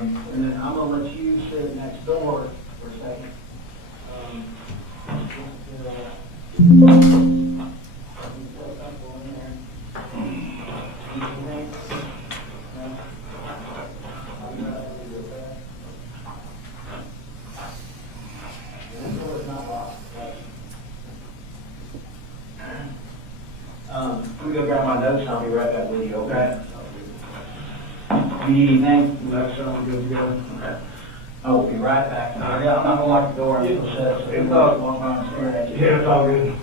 And then I'm gonna let you sit next door for a second. Let me go grab my notes and I'll be right back with you, okay? You need anything? That sounds good to go. Okay. I will be right back. Yeah, I'm not gonna lock the door until it says. It's all- Long time staring at you. Yeah, it's all good.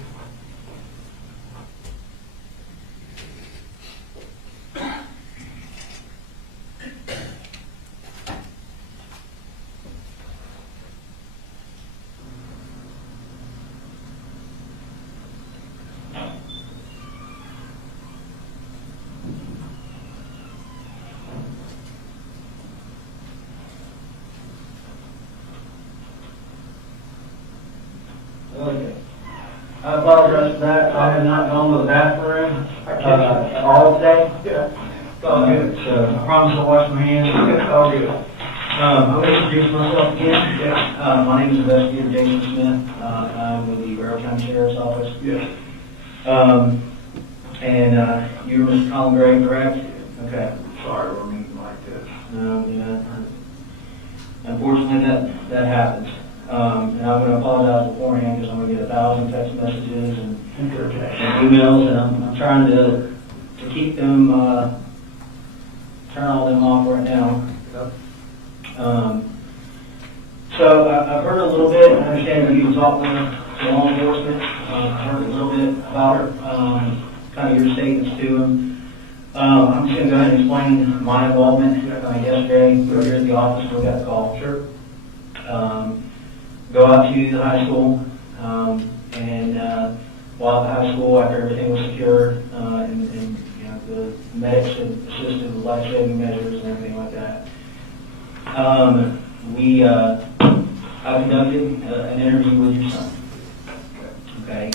Okay. I apologize for that. I have not gone to the bathroom all today. Yeah. It's all good. So I promise I'll wash my hands. It's all good. I'll introduce myself again. Yeah. My name is Investigator Jason Smith. I'm with the Marital County Sheriff's Office. Yeah. And you're Mr. Colin Gray, correct? Okay. Sorry, we're meeting like this. No, yeah. Unfortunately, that happens. And I'm going to apologize beforehand because I'm going to get 1,000 text messages and emails, and I'm trying to keep them, turn all them off right now. So I've heard a little bit. I understand that you talked with law enforcement. I've heard a little bit about kind of your statements to them. I'm just going to go ahead and explain my involvement. Yesterday, we were here at the office. We got a call. Sure. Go out to the high school, and while at the high school, after everything was secured, and you know, the medics had assisted with life-saving measures and everything like that, I conducted an interview with your son. Okay,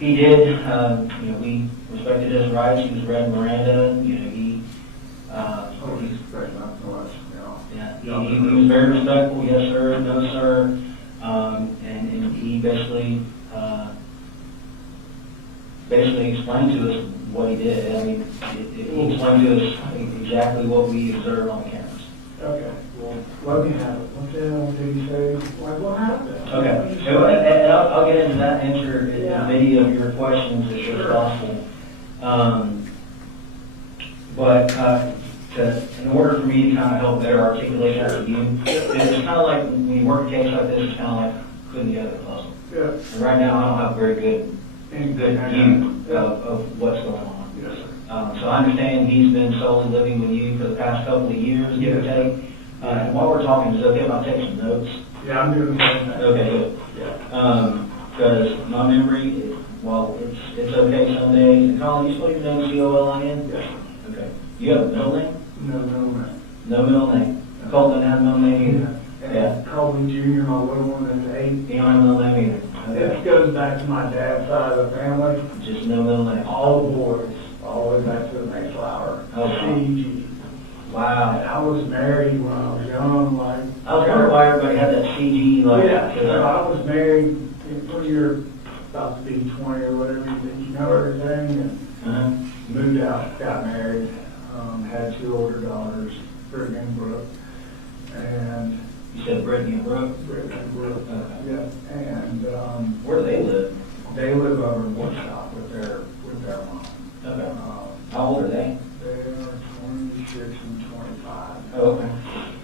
he did, you know, we respected his rights. He was read Miranda. You know, He's great, not so much, yeah, he was very respectful. Yes, sir. No, sir. And he basically explained to us what he did. I mean, he explained to us exactly what we observed on the cameras. Okay, well, let me have it. What the hell did he say? Like, what happened? Okay, so, and I'll get into that, answer Yeah. as many of your questions as possible. But in order for me to kind of help better articulate that to you, it's kind of like when you work a case like this, it's kind of like putting together a puzzle. Yeah. And right now, I don't have a very good view of what's going on. Yes, sir. So I understand he's been solely living with you for the past couple of years, give or take. And while we're talking, is it okay if I take some notes? Yeah, I'm doing that. Okay, good. Yeah. Because my memory, while it's okay some days. And Colin, you spell your name C-O-L-I-N? Yes. Okay. You have a middle name? No, man. No middle name. Colt doesn't have a middle name either. Yeah. Colin Jr., my little one, is 8. You don't have a middle name either. This Okay. goes back to my dad's side of the family. Just no middle name. All the boys, all the way back to the Mayflower. Oh, wow. CG. Wow. And I was married when I was young, like. I was wondering why everybody had that CG like. Yeah, so I was married when you're about to be 20 or whatever, you know everything, and moved out, got married, had 2 older daughters, Brittany and Brooke, and You said Brittany and Brooke. Brittany and Brooke, Okay. yeah, and Where do they live? they live over in Woodstock with their mom. Okay. How old are they? They're 26 and 25. Oh, okay.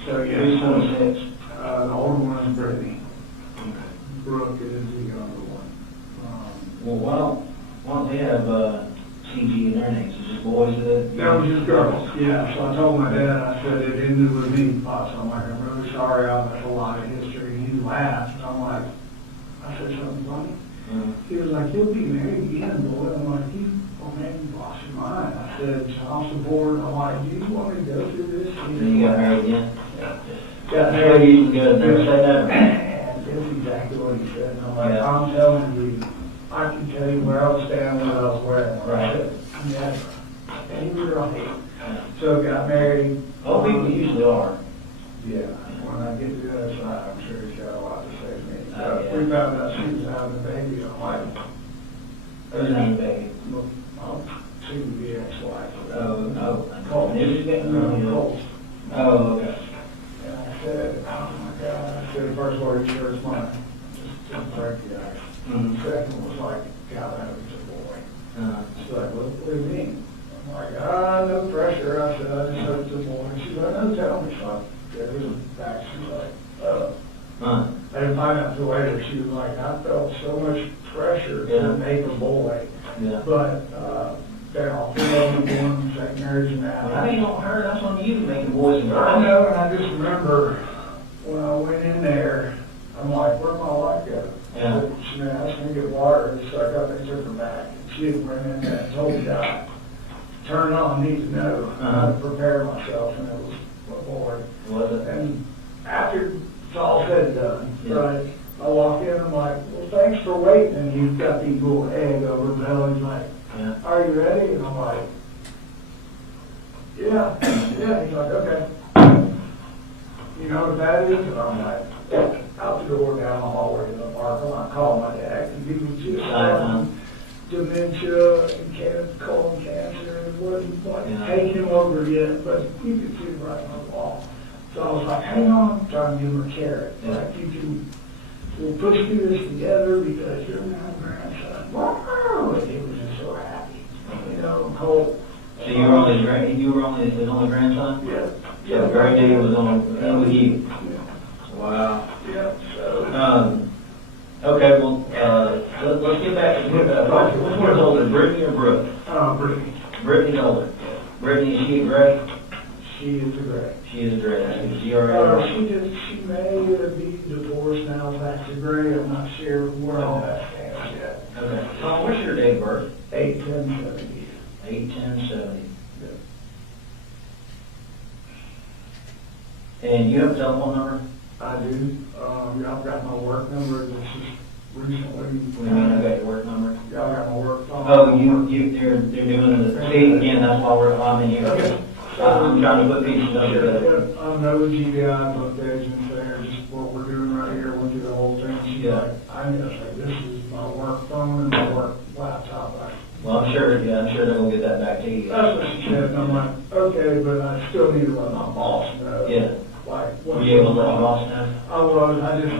So yeah, Who's 26? the older one is Brittany. Okay. Brooke is the younger one. Well, why don't they have CG in their names? Is it boys that? That was just girls, yeah. So I told my dad, I said, it ended with me, Pops. I'm like, I'm really sorry, I left a lot of history. And he laughed. I'm like, I said something funny. He was like, you'll be married again, boy. I'm like, oh man, you lost your mind. I said, off the board. I'm like, do you want me to go through this? You got married again? Yeah. Got married, you good. Never said that. And that's exactly what he said. And I'm like, Yeah. I'm telling you, I can tell you where I was standing, what I was wearing. Right. Yeah. And he was right. So got married, Oh, people usually are. Yeah, when I get to the other side, I'm sure he's got a lot to say to me. Oh, yeah. We found out she was having a baby, I'm like, Who's having a baby? she would be ex-wife. Oh. Colt. Colt. Oh, okay. And I said, oh my God, I said, first word, sure it's mine. Just break the ice. Mm-hmm. Second was like, God, that was a boy. She's like, what do you mean? I'm like, no pressure. I said, I just hope it's a boy. And she's like, no, tell me. So I gave her the back. She's like, I didn't find out until later. She was like, I felt so much pressure to make a boy. Yeah. But they all three of them were born in the same marriage and that. I mean, don't hurt. That's on you making boys and girls. I know, and I just remember when I went in there, I'm like, where'd my wife go? Yeah. She asked me to get water, so I got they took her back. And she had went in there and told me that, turn on, I need to know how to prepare myself, and it was a boy. Was it? And after it's all said and done, Yeah. right, I walk in, I'm like, well, thanks for waiting, and you've got these little egg over the belly, he's like, Yeah. are you ready? And I'm like, yeah. He's like, okay. You know what that is? And I'm like, out the door, down the hallway in the parking lot, call my dad, and he was just dementia and colon cancer, and it wasn't like taking him over yet, but you could see it right on the wall. So I was like, hang on, trying to give him a carrot. Yeah. Like, we'll push through this together because you're my grandson. Wow! And he was just so happy. You know, Colt. So you were only his only grandson? Yeah. So Gray Day was with you? Yeah. Wow. Yeah, so. Okay, well, let's get back to which one's older, Brittany or Brooke? Brittany. Brittany's older. Brittany, is she a Gray? She is a Gray. She is a Gray. Is she already? She may be divorced now back to Gray. I'm not sure where all that stands yet. Okay. Tom, what's your date of birth? 8/10/70. 8/10/70. And you have a telephone number? I do. Y'all got my work number. This is recently. What do you mean I got your work number? Y'all got my work phone. Oh, they're doing the, see, again, that's why I'm in here. Okay. I'm trying to put pieces together. I know the GBI book agent there, just what we're doing right here, we'll do the whole thing. She's like, I need to say, this is my work phone and my work laptop. Well, I'm sure they're gonna get that back to you. That's what she said, and I'm like, okay, but I still need to let my boss know. Yeah. Like, Were you able to let your boss know?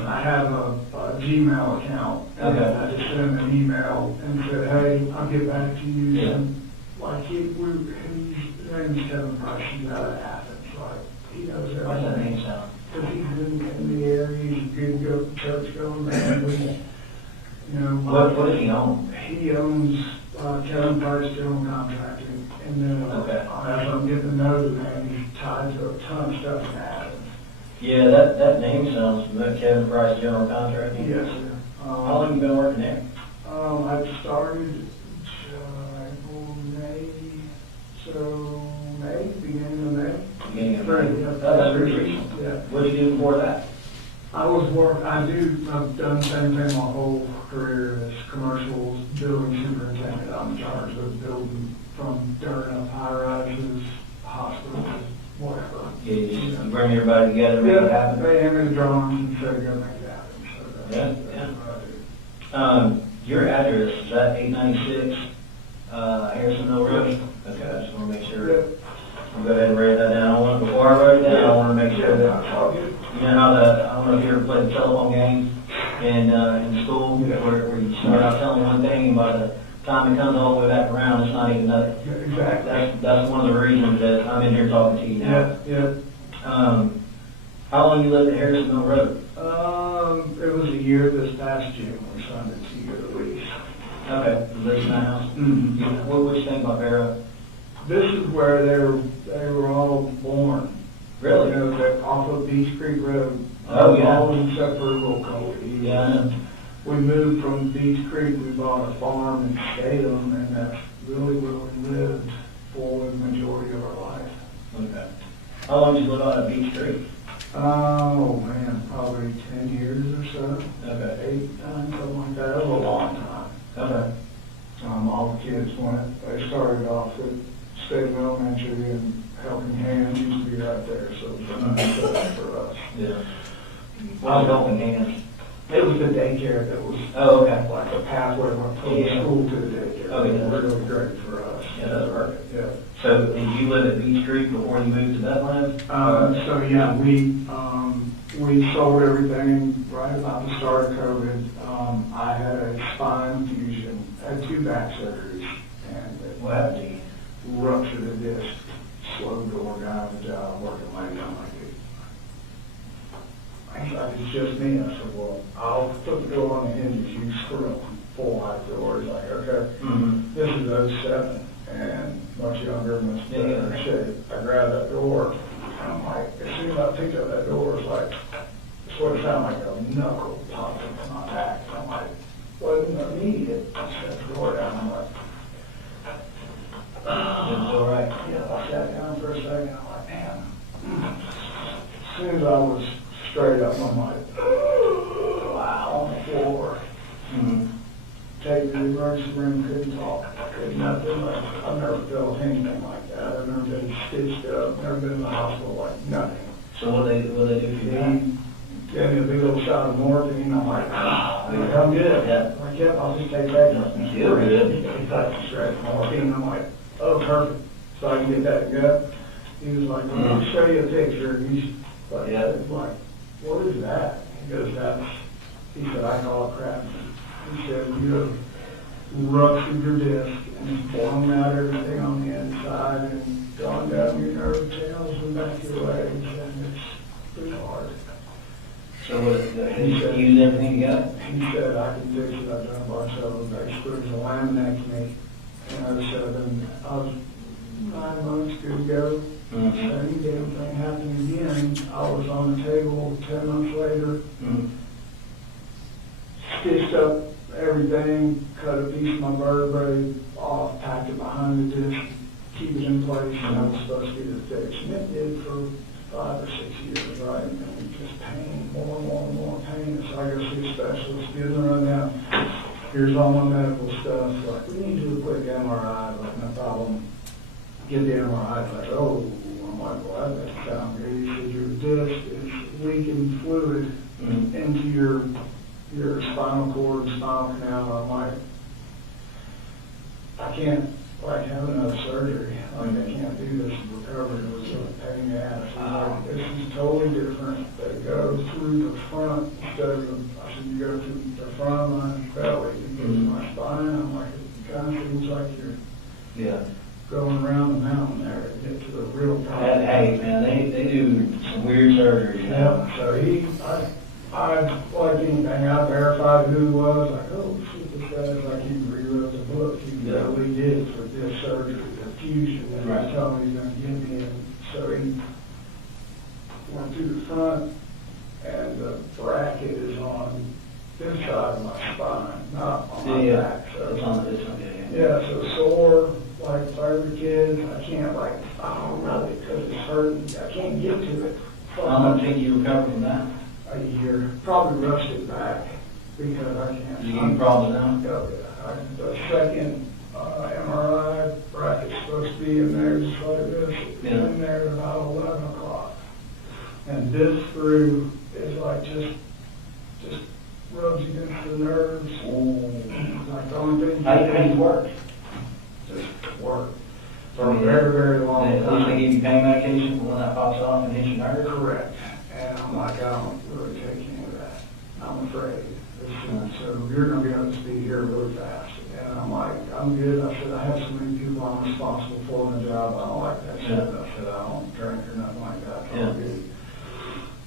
I have a Gmail account. And Okay. I just sent him an email and said, hey, I'll get back to you. Yeah. And like, his name's Kevin Price, he's out of Athens, like, he knows everything. What's that name sound? Because he's in the area, he's a good go church going man. You know, What does he own? he owns Kevin Price General Contracting, and then Okay. as I'm getting to know the man, he's tied to a ton of stuff in Athens. Yeah, that name sounds familiar. Kevin Price, General Contracting. Yes, sir. How long have you been working there? I started May, beginning of May. Beginning of Right, May. yeah. That's pretty recent. Yeah. What did you do before that? I've done the same thing my whole career as commercial building superintendent. I'm in charge of building from dirt up high rises, hospitals, whatever. Yeah, you bring everybody together, make it happen. They hand me the drawings and say, go make it happen. So that's what I do. Your address, is that 896 Harrison Mill Road? Okay, I just want to make sure. I'll go ahead and write that down. Before I write it down, I want to make sure that, you know how I don't know if you ever played the telephone game in school, where you start out telling one thing, and by the time it comes all the way back around, it's not even nothing. Yeah, exactly. That's one of the reasons that I'm in here talking to you now. Yeah. How long you lived at Harrison Mill Road? It was a year this past June, we signed it to year the lease. Okay, the lease in the house. Mm-hmm. What you think about Vera? This is where they were all born. Really? You know, they're off of Beach Creek Road. Oh, yeah. All except for little Colt. Yeah, I know. We moved from Beach Creek, we bought a farm in Statham, and that's really where we lived for the majority of our life. Okay. How long did you live out at Beach Creek? Oh, man, probably 10 years or so. Okay. 8, 9, something like that. It was a long time. Okay. All the kids went, they started off at State Elementary and Helping Hands used to be right there, so it was a nice place for us. Yeah. What's Helping Hands? It was the daycare that was. Oh, okay. Like a pathway from the school to the daycare. Oh, yeah. It was really great for us. Yeah, that's perfect. Yeah. So did you live at Beach Creek before you moved to Bethlehem? So yeah, we sold everything right about the start of COVID. I had a spine fusion, had 2 back surgeries, and it Wow. ruptured a disc, slowed door guy on the job, working late. I'm like, it's just me. I said, well, I'll put the door on the hinges, you screw them, full height door. He's like, okay. Mm-hmm. This is '07, and much younger, much better shape. I grabbed that door, and I'm like, as soon as I picked up that door, it's like, it's what it sounded like, a knuckle popped into my back. I'm like, wasn't immediate. I set the door down, I'm like, It's all right. yeah, I sat down for a second, I'm like, man. As soon as I was straight up, I'm like, wow, on the floor. Mm-hmm. Take the emergency room, couldn't talk, couldn't nothing. Like, I've never felt anything like that. I've never been stitched up, never been in the hospital, like nothing. So what they do for you? He gave me a big little shot of morphine. I'm like, I'm good. Yeah. Like, yep, I'll just take that. You feel good. He touched straight morphine. I'm like, oh, perfect. So I can get that and go. He was like, I'll show you a picture. And he's like, Yeah. it's like, what is that? He goes, he said, I call it crap. He said, you have ruptured your disc and blown out everything on the inside and gone down your nerve channels and back your legs, and it's pretty hard. So what, you used everything together? He said, I can fix it. I've done a bunch of them. Basically, it was a laminectomy. And I was 9 months good to go. Mm-hmm. Any damn thing happened again. I was on the table 10 months later. Mm-hmm. Stitched up everything, cut a piece of my vertebrae off, packed it behind the disc, keep it in place, and I was supposed to get it fixed. And it did for 5 or 6 years, right? And just pain, more and more and more pain. And so I go see a specialist, give them a rundown. Here's all my medical stuff. Like, we need to do a quick MRI. Like, no problem. Get the MRI. Like, oh, I'm like, well, that doesn't sound good. He said, your disc is leaking fluid into your spinal cord and spinal canal. I'm like, I can't like have another surgery. Like, I can't do this recovery. It was a pain in the ass. Like, this is totally different. They go through the front instead of I said, you go through the front of my belly and go to my spine. I'm like, it kind of feels like you're going around the mountain there to get to the real problem. Hey, man, they do some weird surgeries. Yeah, so I like anything, I verified who he was, like, oh, shit, this guy's like, he rewrote the book, he really did for this surgery, the fusion that he was telling me he's going to give me. And so he went through the front, and the bracket is on this side of my spine, not on my back. So it's on this one, yeah, so sore, like for every kid, I can't like, I don't rub it because it's hurting, I can't get to it. How long did you recover from that? A year, probably rushed it back because I can't. You getting problems now? Oh, yeah. The second MRI bracket's supposed to be in there just like this. It's in there at about 11 o'clock. And this screw is like just rubs against the nerves. Like the only thing. How do you work? Just work. For a very, very long time. At least they give you pain medication for when that pops off and hits your nerve? Correct. And I'm like, I don't really take any of that. I'm afraid. So you're going to be able to speed here really fast. And I'm like, I'm good. I said, I have so many people I'm responsible for in the job. I don't like that shit. I said, I don't drink or nothing like that. So I'm good.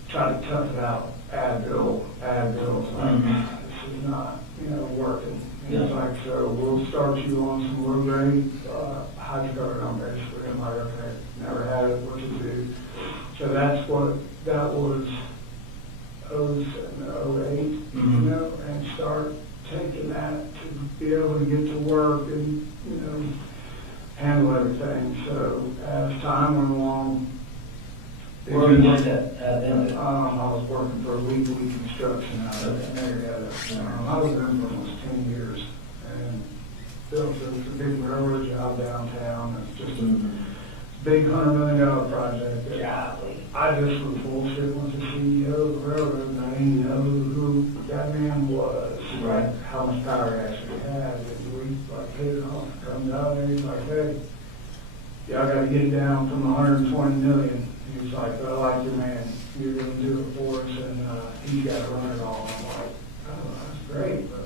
Try to tough it out. Advil's like, this is not, working. And he's like, so we'll start you on some low grade hydrocodone basically. I'm like, okay, never had it. What to do? So that was 08, and start taking that to be able to get to work and, handle everything. So as time went along, where were you doing that at? I was working for a weekly construction out of that area. I was in for almost 10 years and built a big railroad job downtown. It's just a big $100 million project. Golly. I just was bullshit with the CEO of the railroad, and I didn't know who that man was. Right. How much power he actually had. And we like hit it off, comes out there, he's like, hey, y'all gotta get it down from 120 million. He's like, but I like your man, you're gonna do it for us, and he's gotta run it all. I'm like, oh, that's great, but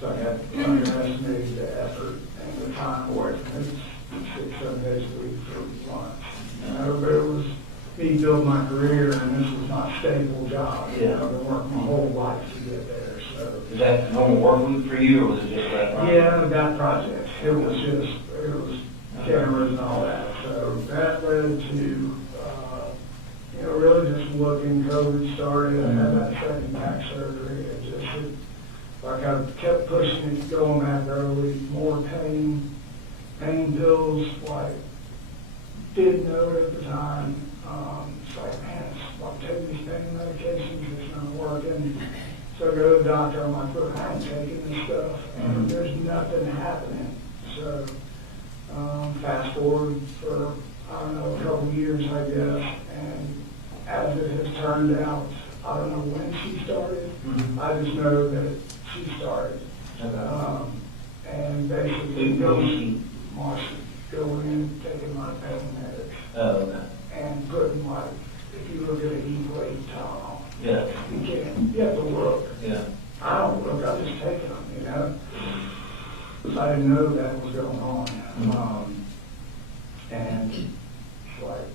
so I got underestimated the effort and the time away from it. 6-7 days a week for lunch. You know, but it was me building my career, and this was my stable job. Yeah. I've been working my whole life to get there, so. Is that a normal work week for you, or was it just that? Yeah, that project, it was cameras and all that, so that led to, you know, really just looking, COVID started, I had that second back surgery, like I kept pushing it, going back early, more pain pills, like, didn't know it at the time, it's like, man, I'm taking these pain medications, it's not working. So I go to the doctor, I'm like, look, I ain't taking this stuff, and there's nothing happening. So, fast forward for, I don't know, a couple years, I guess, and as it has turned out, I don't know when she started, I just know that she started. And basically, Marcy, going in, taking my pain meds. Oh, okay. And putting like, if you look at a heat wave Tylenol, Yeah. you can't, you have to look. Yeah. I don't look, I'm just taking them, you know? Because I didn't know that was going on. And like,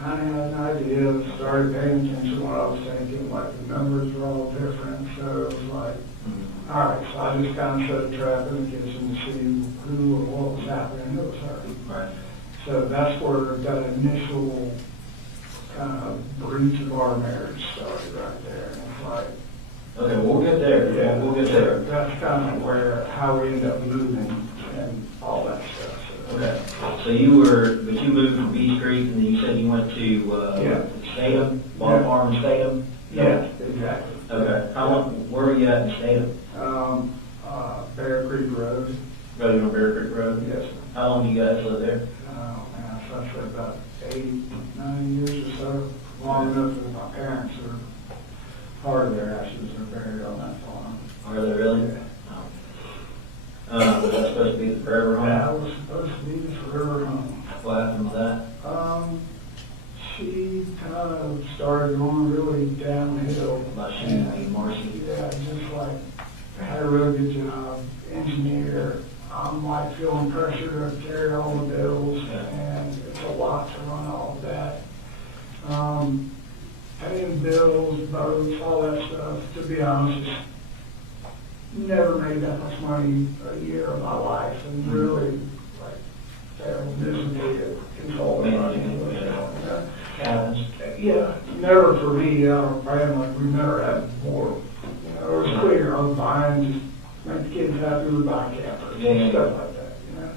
kind of had an idea, started paying attention to what I was thinking, like the numbers were all different, so it was like, all right, so I just kind of set a trap in the kitchen to see who or what was happening, and it was her. Right. So that's where that initial kind of breach of our marriage started right there. And it's like, Okay, we'll get there. yeah, We'll get there. That's kind of how we end up moving and all that stuff. So. Okay. So you moved from Beach Creek, and then you said you went to Statham, Farm Statham? Yeah, exactly. Okay. How long? Where were you at in Statham? Bear Creek Road. Right on Bear Creek Road? Yes, sir. How long do you guys live there? Oh, man, so I said about 8-9 years or so. Long enough that my parents are, part of their ashes are buried on that farm. Are they really? Yeah. Was that supposed to be the forever home? That was supposed to be the forever home. What happened with that? She kind of started going really downhill. About she and Marcy? Yeah, just like, had a really good job, engineer. I'm like feeling pressure to carry all the bills, and it's a lot to run all of that. Paying bills, boats, all that stuff, to be honest, just never made that much money a year of my life, and really, like, failed miserably at controlling money. Yeah, never for me, our family, we never had more. You know, it was clear, I was buying, just make the kids happy, we buy campers, stuff like that, you know.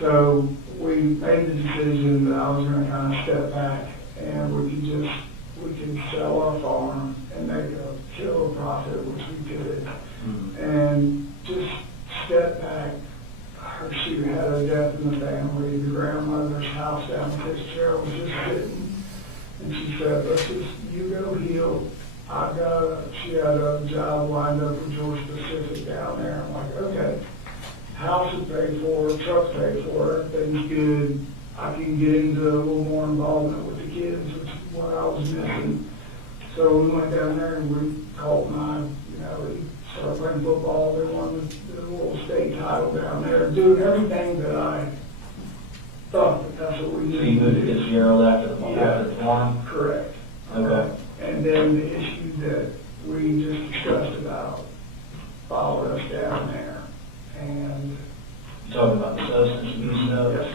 So we made the decision that I was gonna kind of step back, and we could sell our farm and make a killer profit, which we did. And just step back. She had a death in the family. The grandmother's house down in Fitzgerald was just hidden. And she said, let's just, you go heal. She had a job lined up with Georgia Pacific down there. I'm like, okay, house is paid for, truck's paid for, everything's good. I can get into a little more involvement with the kids, which is what I was missing. So we went down there and Colt and I, we started playing football. They won the little state title down there, doing everything that I thought that's what we So needed. you moved to Fitzgerald after the farm? Correct. Okay. And then the issue that we just discussed about followed us down there. And You talking about the substance abuse stuff? yes,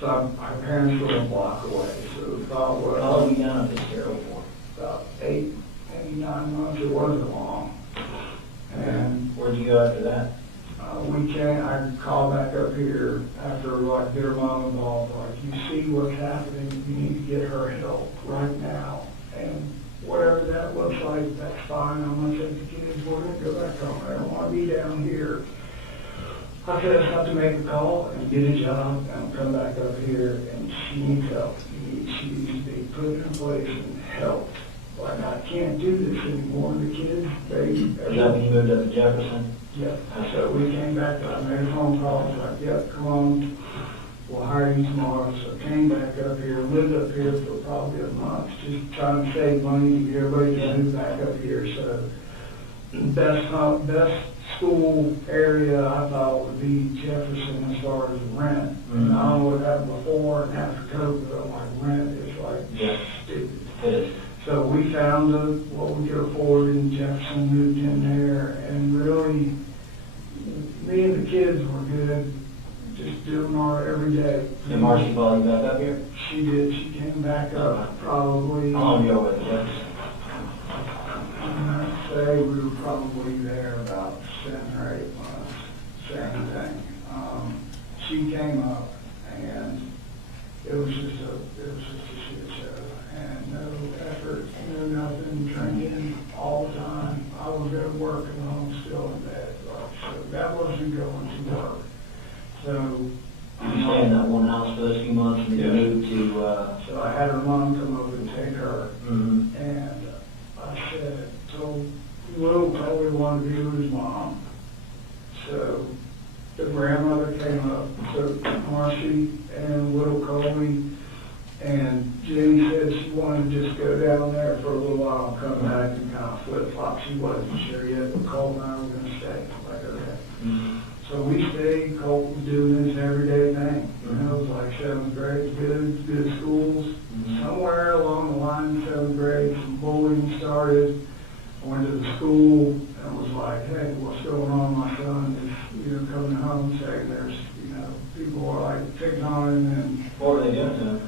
so my parents were a block away, so we thought, well, How long were you down at Fitzgerald for? about 8, maybe 9 months. It wasn't long. And where'd you go after that? I called back up here after like their mom involved, like, you see what's happening, you need to get her help right now. And whatever that looks like, that's fine. I'm gonna take the kids, we're gonna go back home. I don't wanna be down here. I just have to make a call and get a job and come back up here. And she needs help. She needs to be put in place and helped. Like, I can't do this anymore. The kids, Is that when you moved up to Jefferson? yeah. So we came back, I made a phone call, I was like, yep, come on, we'll hire you tomorrow. So I came back up here, lived up here for probably a month, just trying to save money to get everybody to move back up here. So best school area I thought would be Jefferson as far as rent. And I don't know what happened before and after COVID, but like rent is like stupid. It is. So we found what we could afford in Jefferson, moved in there, and really, me and the kids were good, just doing our every day. And Marcy followed you back up here? She did. She came back up probably. How long ago was it, Jefferson? I'd say we were probably there about 7 or 8 months. Same thing. She came up, and it was just a shit show. And no effort, no nothing, drinking all the time. I would go to work and home still in bed. So that wasn't going to work. So You stayed in that one house for those few months and then you moved to, so I had her mom come over and take her. Mhm. And I told Will probably wanted to be with his mom. So the grandmother came up, so Marcy and Will Coley, and Jenny said she wanted to just go down there for a little while and come back and kind of flip-flop. She wasn't sure yet, but Colt and I were going to stay. Like, okay. Mhm. So we stayed. Colt was doing his everyday thing. You know, it was like 7th grade, good schools. Somewhere along the line, 7th grade, some bullying started. I went to the school and was like, hey, what's going on? My son is, coming home saying there's, people are like picking on him. And What were they doing to him?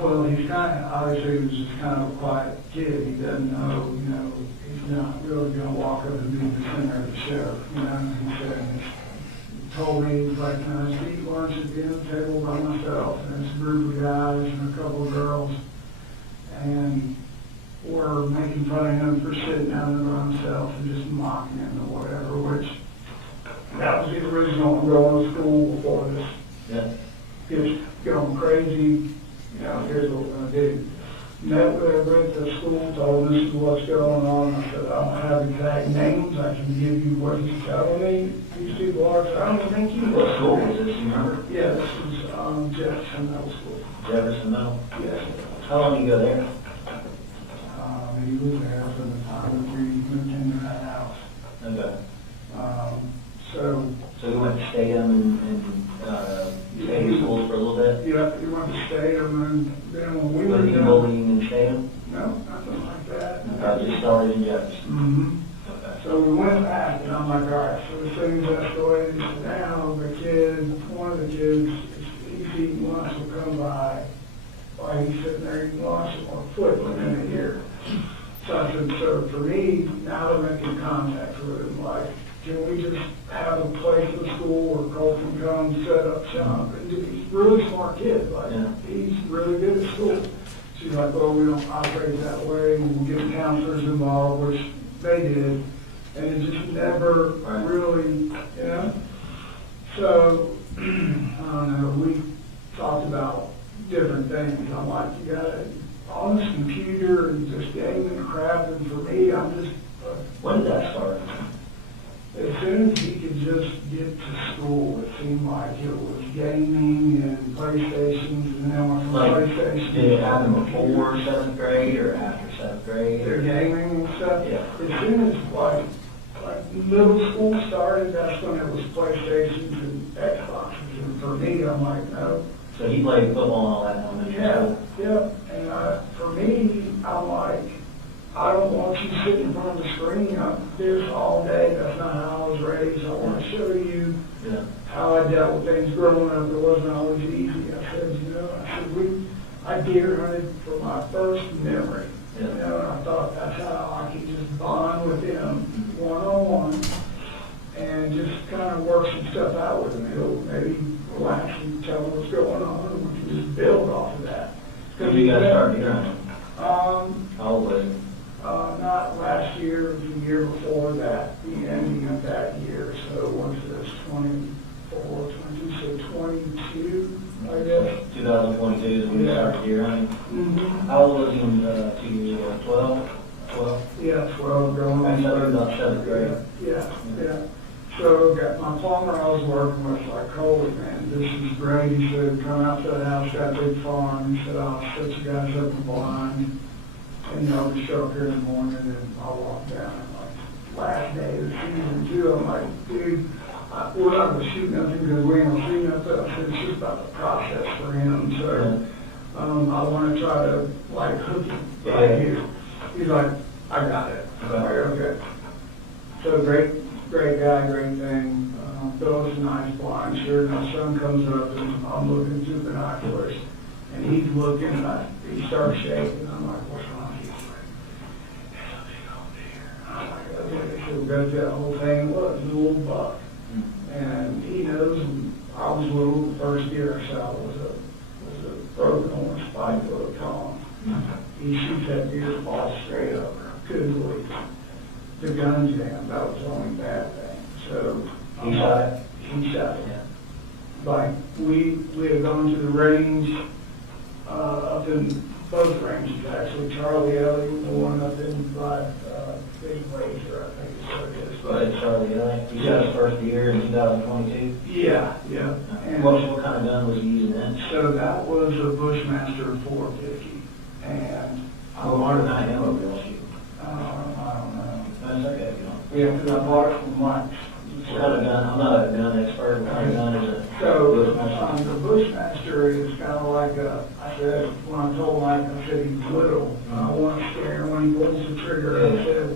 well, he's obviously he was just kind of a quiet kid. He doesn't know, he's not really going to walk up and be the center of the show. He said, he told me, he's like, I just eat lunch at the end of the table by myself. And it's a group of guys and a couple of girls. And we're making fun of him for sitting down there by himself and just mocking him or whatever, which that was the original going to school before this. Yeah. Just going crazy. Here's what we're going to do. Met with everybody at the school, told them this is what's going on. I said, I don't have exact names. I can give you what he's telling me. These people are, I don't think you What school was this, you remember? Yeah, this is Jefferson Middle School. Jefferson Middle? Yes. How long did you go there? He was there for the time that we moved into that house. Okay. So you went to Statham and Statham schools for a little bit? yeah, we went to Statham, and then when we Was were he down, bullying in Statham? no, nothing like that. Okay, just started in Jefferson. Mm-hmm. Okay. So we went back, and I'm like, all right, so as soon as escalated, so now one of the kids, he's eating lunch, will come by, while he's sitting there eating lunch, or flipping in the ear. So I said, so for me, now they're making contact with him, like, can we just have a place in the school where Colt can come, set up shop, and he's a really smart kid, like, he's really good at school. She's like, well, we don't operate that way, we'll get counselors involved, which they did, and it just never really, So, I don't know, we talked about different things. I'm like, you got it on this computer and just gaming and crap, and for me, I'm just... When did that start? As soon as he could just get to school, it seemed like it was gaming and PlayStations, and then went from PlayStation... Did it happen before 7th grade or after 7th grade? They're gaming and stuff. Yeah. As soon as, like middle school started, that's when it was PlayStations and Xboxes. And for me, I'm like, no. So he played football and all that in elementary school? Yeah. And for me, I'm like, I don't want you sitting in front of the screen. I'm this all day. That's not how I was raised. I want to show you how I dealt with things growing up. It wasn't always easy. I said, I deer hunted for my first memory. And I thought that's how I could just bond with him one-on-one and just kind of work some stuff out with him. He'll maybe relax and tell me what's going on, and we can just build off of that. When did you guys start deer hunting? How old was he? Not last year, it was the year before that, the ending of that year. So what's this, 24, 22, so 22, I guess. 2022. to 12? 12? Yeah, 12 going And on. so about 7th grade. Yeah. So got my plumber I was working with, like, holy man, this is great. He said, come out to the house, got a big farm. He said, I'll set you guys up in blind. And y'all can show up here in the morning and I'll walk down. And like, last day of the season too, I'm like, dude, we're not gonna shoot nothing because we ain't gonna see nothing. I said, it's just about the process for him. So, I wanna try to like hook him right here. He's like, I got it. I'm like, okay. So great guy, great thing. Builds a nice blind. Sure, my son comes up and I'm looking through binoculars and he's looking and he starts shaking. I'm like, what's wrong? He's like, there's a big old deer. I'm like, okay. So we go through that whole thing. It was a little buck. And he knows I was little. The first deer I shot was a broken horn, 5 foot tall. He shoots that deer ball straight over. Couldn't believe it. The gun jammed. That was the only bad thing. So He shot it? He shot it. Like we had gone to the range up in both ranges actually. Charlie Elliott, the one up in by Big Laser, I think is what it is. But Charlie Elliott, he shot his first deer in 2022? Yeah. And What kind of gun was he using then? so that was a Bushmaster 450, and What modern ammo did y'all shoot? I don't know. That's okay, you know. Yeah, because I bought it from Mike's. What kind of gun? I'm not a gun expert. What kind of gun is it? So, the Bushmaster is kind of like I said, when I told Mike, I said he's little. I want to scare him when he pulls the trigger. I said,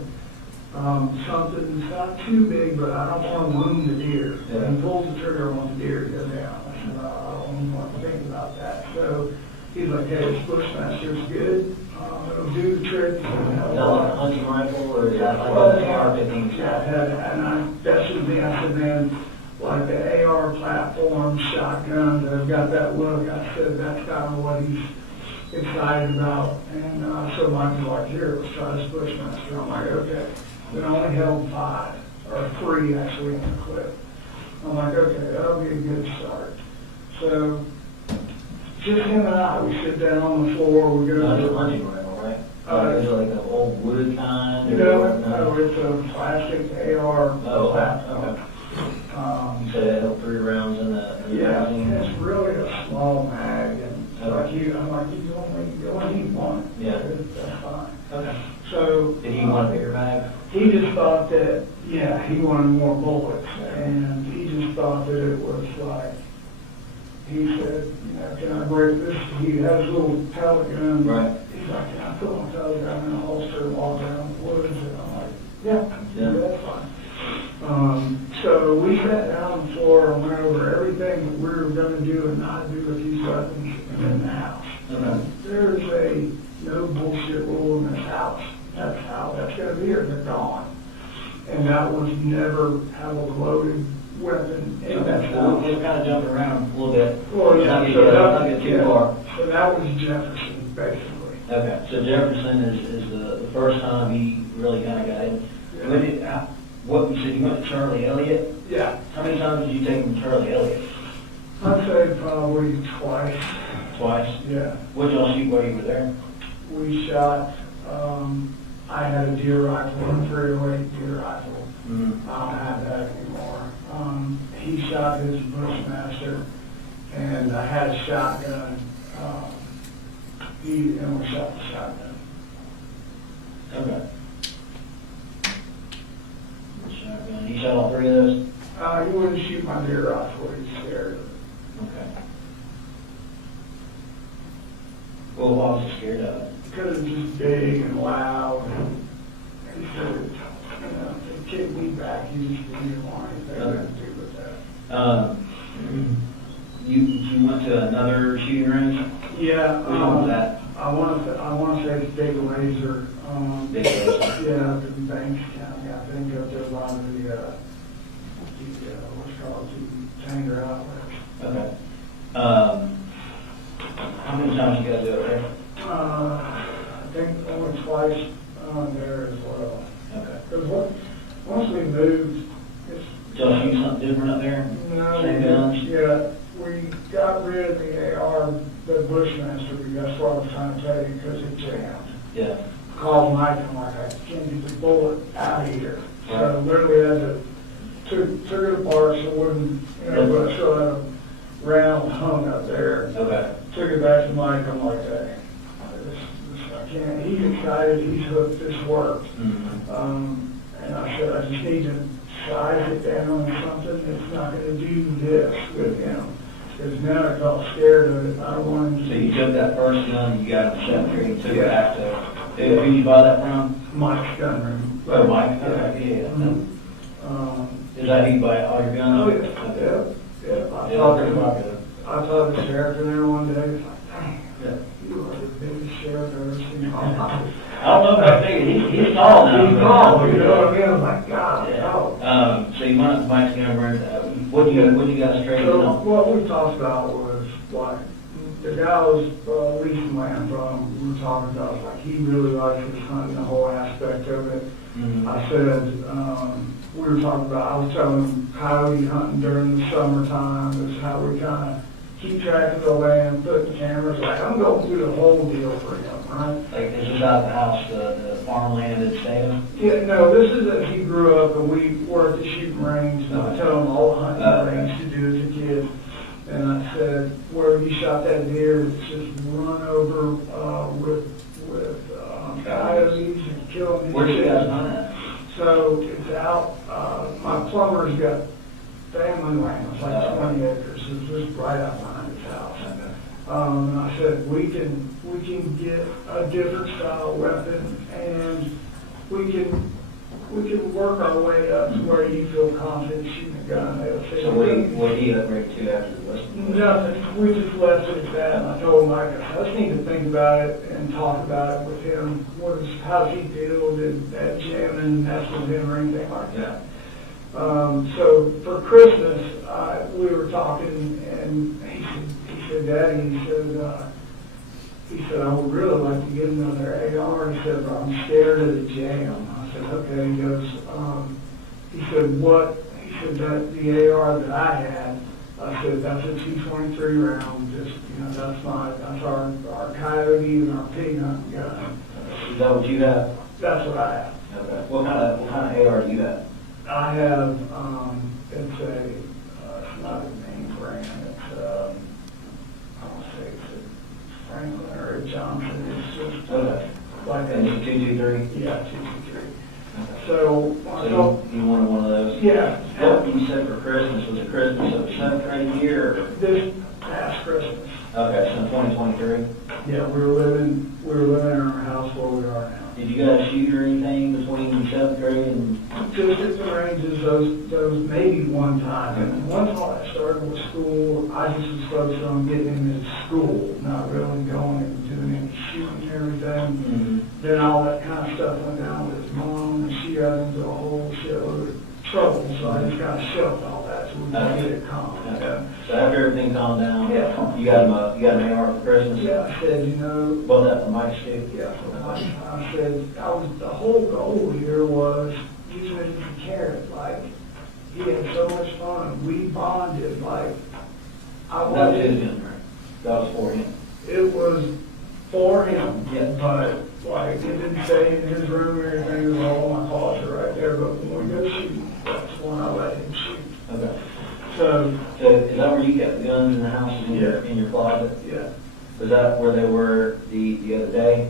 something that's not too big, but I don't want to wound the deer. When he pulls the trigger, I want the deer to go down. I said, I don't even want to think about that. So, he's like, hey, this Bushmaster's good. It'll do the trick. Is that like a hunting rifle or is that like a AR-15? Yeah, and I tested me. I said, man, like the AR platform shotgun that's got that look. I said that's kind of what he's excited about. And so Mike was like, here, let's try this Bushmaster. I'm like, okay. Then I only held 5 or 3 actually in the clip. I'm like, okay, that'll be a good start. So just him and I, we sit down on the floor. We go Not to a hunting rifle, right? Is it like an old wood kind? no, it's a plastic AR platform. Okay. You said it held 3 rounds in the Yeah, magazine? it's really a small mag, and I'm like, you only need one. Yeah. That's fine. Okay. So. Did he want a bigger bag? He just thought that, yeah, he wanted more bullets, and he just thought that it was like, he said, you know, can I break this? He has a little pellet gun. Right. He's like, can I put my pellet gun in a holster and walk around the woods? And I'm like, yeah, that's fine. So we sat down on the floor and went over everything that we were going to do and not do with these weapons in the house. Okay. There's a no bullshit rule in this house. That's how that's going to be, or they're gone. And that was never have a loaded weapon in that house. We're kind of jumping around a little bit. Well, yeah, Not get too far. So that was Jefferson, basically. Okay, so Jefferson is the first time he really kind of got in. Yeah. What you said, you went to Charlie Elliott? Yeah. How many times did you take him to Charlie Elliott? I'd say probably twice. Twice? Yeah. What did y'all shoot while you were there? We shot, I had a deer rifle, a 308 deer rifle. Mm-hmm. I don't have that anymore. He shot his Bushmaster, and I had a shotgun. And we shot the shotgun. Okay. Shotgun. He shot all 3 of those? He wouldn't shoot my deer rifle. He was scared of it. Okay. Well, why was he scared of it? Because it's just big and loud. And he said, you know, if they kick me back, he just didn't want anything to do with that. You went to another shooting range? Yeah. Which one was that? I want to say it's Big Laser. Big Laser? Yeah, up in Banks County. I think up there by the what's called the Tanger outlets. Okay. How many times you guys do it there? I think only twice there as well. Okay. Because once we moved, it's Did y'all shoot something different up there? no, Same guns? yeah, we got rid of the AR, the Bushmaster, because that's what I was trying to tell you, because it jammed. Yeah. Called Mike, I'm like, I can't get the bullet out of here. So literally had to, took it apart so it wouldn't, but I still had a round hung up there. Okay. Took it back to Mike, I'm like, hey, I can't, he's excited, he's hooked, this worked. And I said, I just need to size it down on something that's not gonna do this with him. Because now I felt scared of it, I don't want him to. So you took that first gun, you got it in the 7th grade, and took it back to, who did you buy that from? Mike's gun room. Oh, Mike, okay, yeah. Is that who you buy all your guns? Oh, yeah, yeah. Yeah, I talked to the sheriff in there one day, it's like, dang, you are the biggest sheriff I've ever seen in my life. I don't know about big, he's tall now. He's tall, you know what I mean? I'm like, God, Yeah. no. So you went up to Mike's gun room, what you guys traded So on? what we talked about was like, the guy I was leasing land from, we were talking about, like, he really likes his hunting, the whole aspect of it. I said, we were talking about, I was telling him coyote hunting during the summertime is how we kind of keep track of the land, putting cameras, like, I'm going through the whole deal for him, right? Like, is this out of the house, the farmland at Salem? Yeah, no, this is that he grew up and we worked the shooting range, and I tell him all the hunting I used to do as a kid. And I said, where you shot that deer, it's just run over with coyotes and killing these. Where'd you guys hunt at? So it's out, my plumber's got family land, it's like 20 acres, it's just right out behind his house. And I said, we can get a different style weapon and we can work our way up to where you feel confident shooting a gun. So what did he upgrade to after the Western? Nothing, we just left it at that, and I told Mike, I just need to think about it and talk about it with him. How's he feel, did that jamming mess with him or anything like that? So for Christmas, we were talking, and he said, Daddy, he said, I would really like to get another AR. He said, but I'm scared of the jam. I said, okay. He goes, he said, what? He said, that the AR that I had, I said, that's a 223 round. Just, that's our coyote and our pig hunting gun. Is that what you have? That's what I have. Okay. What kind of AR do you have? I have, it's not a name brand. It's, I don't say it's a Franklin or a Johnson. It's just like And it's a 223? Yeah, 223. So you wanted one of those? Yeah. What you said for Christmas, was it Christmas of the 7th grade year? Or? This past Christmas. Okay, so 2023? Yeah, we were living in our house where we are now. Did you guys shoot or anything between 7th grade and? Just at the ranges, those maybe one time. And once all that started with school, I just was focused on getting him into school, not really going and doing any shooting and everything. Then all that kind of stuff went down with his mom, and she got into a whole shitload of trouble, so I just kind of shelved all that so we could get it calm. Okay. So after everything calmed down, Yeah. you got an AR for Christmas? Yeah, I said, Bought that from Mike's too? Yeah, I said, the whole goal here was using it as a carrot. Like, he had so much fun. We bonded. Like, I That was wanted. his gun, right? That was for him? It was for him. Yeah. But, like, it didn't say in his room or anything. It was all in my closet right there. But when we go shooting, that's when I let him shoot. Okay. So is that where you kept the guns in the house, in your closet? yeah. Was that where they were the other day?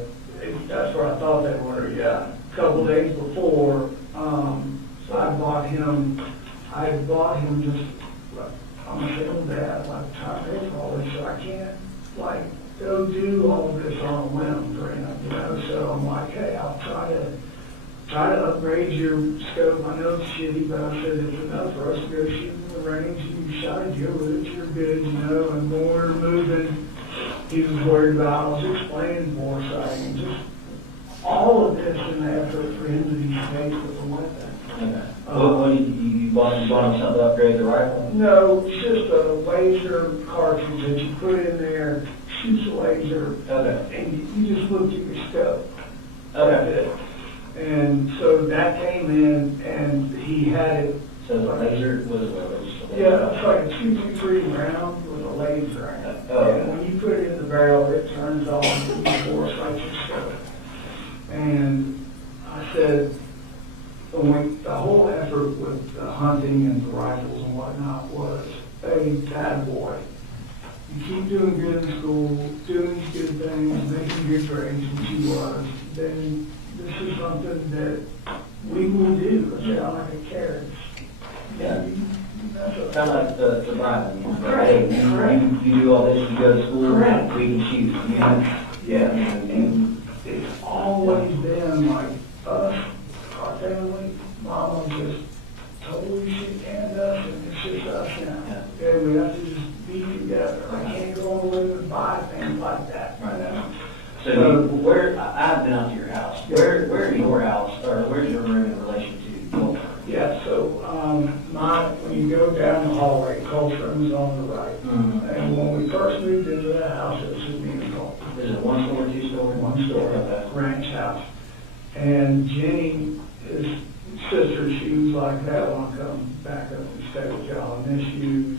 That's where I thought they were, yeah. A couple days before, I bought him just, I'm a single dad, like, trying to pay for all this, so I can't, like, go do all of this on a whim for him, so I'm like, hey, I'll try to upgrade your scope. I know it's shitty, but I said it's enough for us to go shoot in the range, and you shot a deer with it, you're good, and when we're moving, he was worried about, I was explaining foresight, and just all of this in the effort for him to be safe with a weapon. Okay. What did you bought him something to upgrade the rifle? No, it's just a laser cartridge that you put in there, shoots a laser, and you just look at your scope. Okay. And so that came in, and he had it. So the laser was Yeah, it's like a 223 round with a laser in it. And when you put it in the barrel, it turns on before it's like your scope. said, the whole effort with the hunting and the rifles and whatnot was, hey, bad boy, you keep doing good in school, doing these good things, making good grades, which you was, then this is something that we will do. I said, I like a carrot. Yeah. That's Kind of like the Bible. Correct, Hey, correct. you do all this, you go to school, Correct. we can choose. Yeah, and it's always been like us, our family, Mama just totally shit canned us, and it's just us now. And we have to just be together. I can't go on living and buy things like that, you know? So where, I've been out to your house. Where's your house, or where's your room in relation to Colt? Yeah, so, when you go down the hallway, Colt's room is on the right. Mm-hmm. And when we first moved into the house, it was just me and Colt. Is it one story, two story? One story, Okay. ranch house. And Jenny, his sister, she was like, hey, I want to come back up and stay with y'all. I miss you,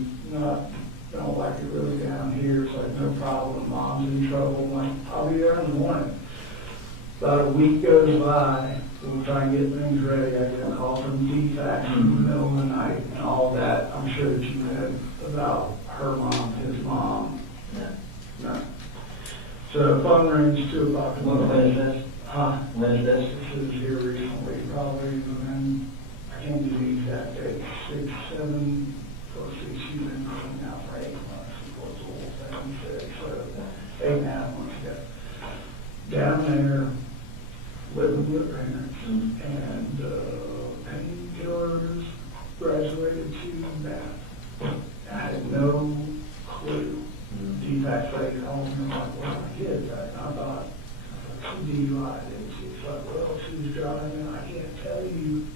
don't like it really down here. It's like, no problem, Mom's in trouble. I'm like, I'll be there in the morning. About a week goes by, we'll try and get things ready. I get a call from DFAX in the middle of the night and all that. I'm sure that you read about her mom, his mom. Yeah. No. So the phone rings 2 o'clock in the When morning. is this? Huh? When is this? This is here recently, probably within, I can't give you the exact date, 6, 7, or 6, she's been going out for 8 months, before it's all thing, 6, so 8.5 months ago. Down there, living with parents, and painkillers, graduated to that. I had no clue. DFAX lady called me, like, where are my kids at? And I thought, DUI, and she's like, well, she was driving, and I can't tell you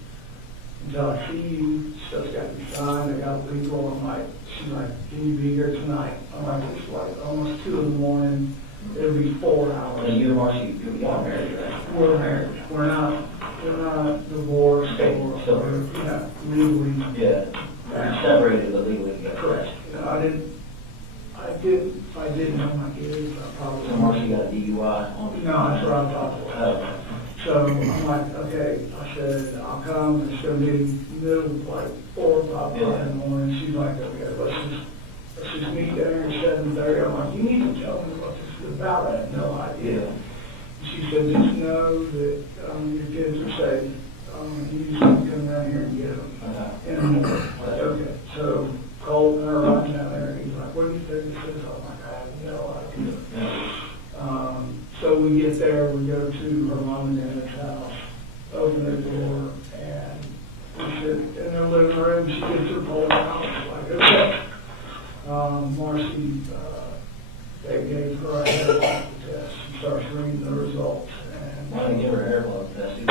until I see you. Stuff's got to be signed, I got legal. I'm like, she's like, can you be here tonight? I'm like, it's like almost 2 in the morning. It'll be 4 hours. And you and Marcy, y'all married, right? We're married. We're not divorced or, So- legally. Yeah. Separated but legally together. Correct. If I didn't know my kids, I probably. So Marcy got a DUI on. No, that's what I'm talking about. Oh. So I'm like, okay, I said, I'll come, it's gonna be middle, like 4 or 5 o'clock in the morning. She's like, okay, let's just meet there at 7:30. I'm like, you need to tell me what this is about. I had no idea. She said, just know that your kids are safe. You just need to come down here and get them in the morning. Like, okay, so Colt and I are riding down there, and he's like, what do you think this is? I'm like, I have no idea. So we get there, we go to her mom and dad's house, open the door, and we sit in their living room. She gets her pole out, like, okay. Marcy, they gave her a hair blood test. She starts reading the results. And Why did they give her a hair blood test?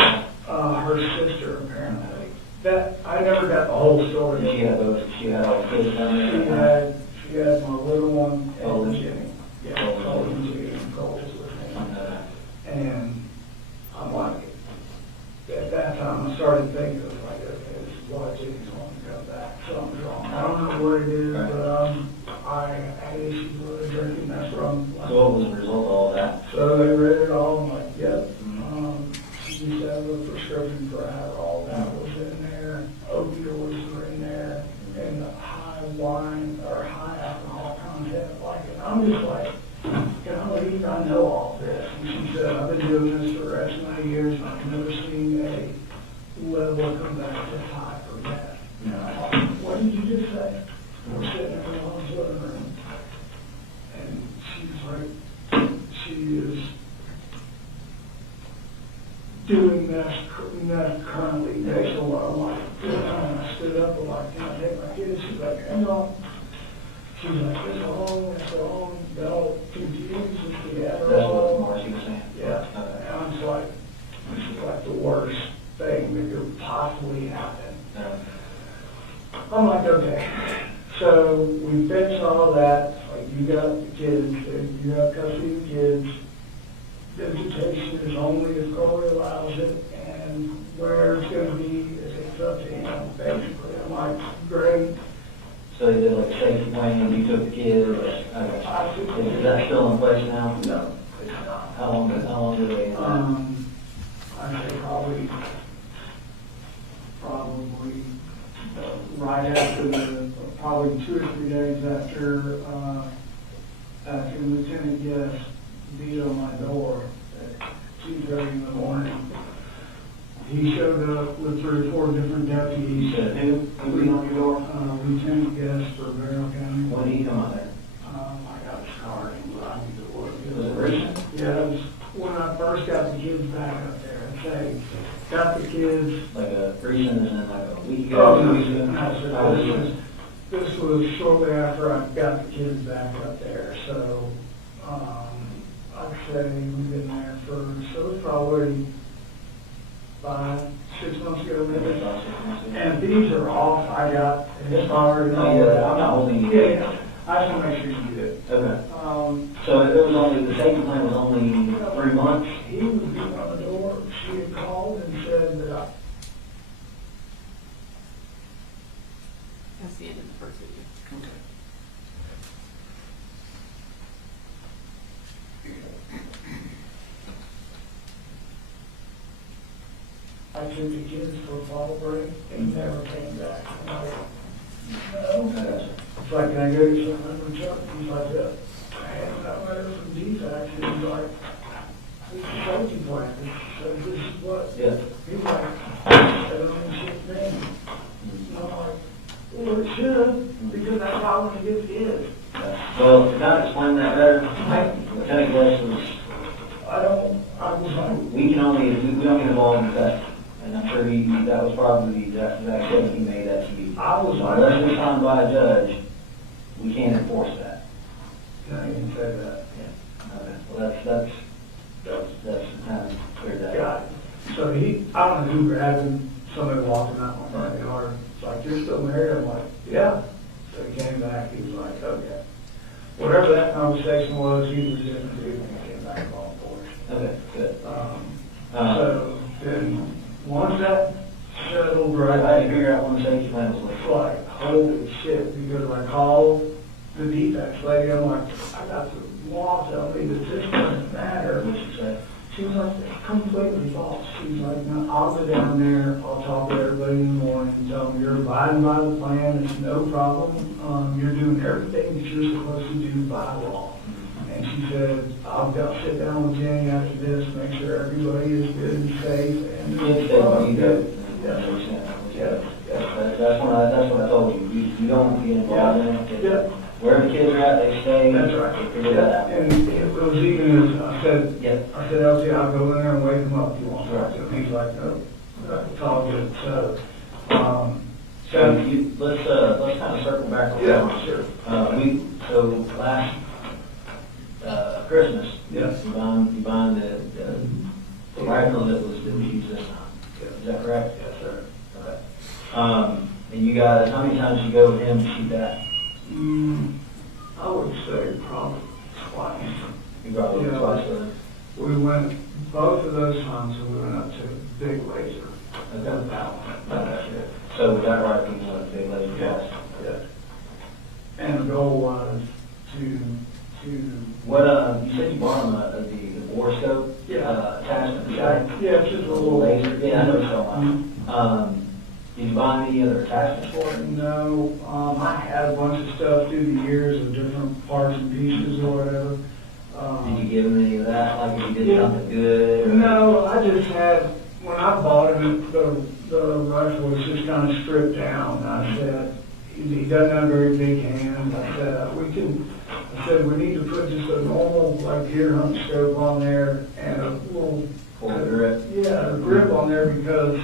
her sister, apparently. That, I never got the whole story. She had all the kids down there. She had my little one Colt. and Jenny. Yeah, Colt and Jenny, and Colt was with me. And I'm like, at that time, I started thinking, like, okay, this is why Jenny's wanting to come back. Something's wrong. I don't know what it is, but I had issues with her drinking. That's where I'm like. So what was the result of all that? So they read it all. I'm like, yep. She used to have a prescription for Adderall. That was in there. Opioids were in there. And the high wine or high alcohol content. Like, and I'm just like, golly, I know all this. And she said, I've been doing this for the rest of my years, and I've never seen a level come back this high for that. You know, I'm like, what did you just say? We're sitting in the mom's living room. And she's like, she is doing this currently based on what I'm like. And I stood up and like, can I take my kids? She's like, hang on. She's like, it's wrong, don't confuse this together. That's what Marcy was saying? Yeah. And I'm just like, this is like the worst thing that could possibly happen. I'm like, okay. So we finished all that. Like, you got the kids, you got custody of the kids. Visitation is only if Corey allows it, and where it's going to be is it's up to him, basically. I'm like, great. So they did like safety planning, you took the kids, is that still in place now? No, it's not. How long do they? I say probably probably 2 or 3 days after, after Lieutenant Guest beat on my door at 2:30 in the morning. He showed up with 3 or 4 different deputies. You said who? Who beat on your door? Lieutenant Guest for Marital County. When did he come out there? I got his card, but I need to look. Was it recent? Yeah, it was when I first got the kids back up there. I'd say, got the kids. Like a recent and then like a week ago? Oh, no, 2 weeks ago? no, this was shortly after I got the kids back up there, so, I'd say we've been there so it's probably 5, 6 months ago, maybe. And if these are off, I got his card and all Yeah, that. I'm not holding you. Yeah, I just want to make sure you do it. Okay. Um, So it was only, the safety plan was only 3 months? he was beating on the door, she had called and said that That's the end of the first video. I took the kids for a fall break and never came back. I'm like, no. It's like, can I go get something from Chuck? He's like, yeah. I had that letter from DFAX, and he's like, this is a safety plan. So this is what, Yeah. he's like, I don't understand things. And I'm like, well, it should, because that's how I want to get the kids. Well, to kind of explain that better, Lieutenant Guest was, I was like, we don't get involved in that. And I'm sure that was probably the exact statement he made that to you. I was like, Unless it's signed by a judge, we can't enforce that. can I even say that? Yeah. Okay. Well, that's kind of cleared that Got up. it. So I don't know who grabbed him, somebody walked him out my front yard. It's like, you're still married? I'm like, yeah. So he came back, he was like, okay. Whatever that conversation was, he was different dude when he came back on board. Okay, good. So then, once that settled I right, had to figure out when the safety plan was it's lifted. like, holy shit, because I called the defense lady, I'm like, I got the law telling me that this doesn't matter. What she said? She was like, it's completely false. She's like, no, I'll go down there, I'll talk to everybody in the morning and tell them you're abiding by the plan, it's no problem. You're doing everything that you're supposed to do by law. And she said, I'll sit down with Jenny after this, make sure everybody is good and safe. And It's that you go. Yeah. That's what I told you. You don't get involved in it. Yeah. Wherever the kids are at, they stay. That's right. They figure that out. And it was even as I said, Yep. LT, I'll go in there and wake him up if you want. Right. And he's like, no, it's all good. So, Let's kind of circle back around. yeah, sure. So last Christmas, Yes. you bond the rifle that was used this time. Is that correct? Yes, sir. Okay. And you guys, how many times you go with him to shoot that? I would say probably twice. You probably Yeah. twice with him. We went, both of those times, we went up to Big Laser. Okay. That one. Okay. So with that rifle, you went to big laser gas. Yeah. And the goal was to What, you said you bought him the bore scope? Yeah. Attachment to that? Yeah, it's just a little laser. Yeah, I know what you're talking about. Did you buy any other attachments for it? No, I had a bunch of stuff through the years of different parts and pieces or whatever. Did you give him any of that, like if you did Yeah. something good? Or? No, I just had, when I bought him, the rifle was just kind of stripped down. I said, he doesn't have very big hands. I said, we need to put just a normal, like, deer hunt scope on there and a little. Full grip? Yeah, a grip on there because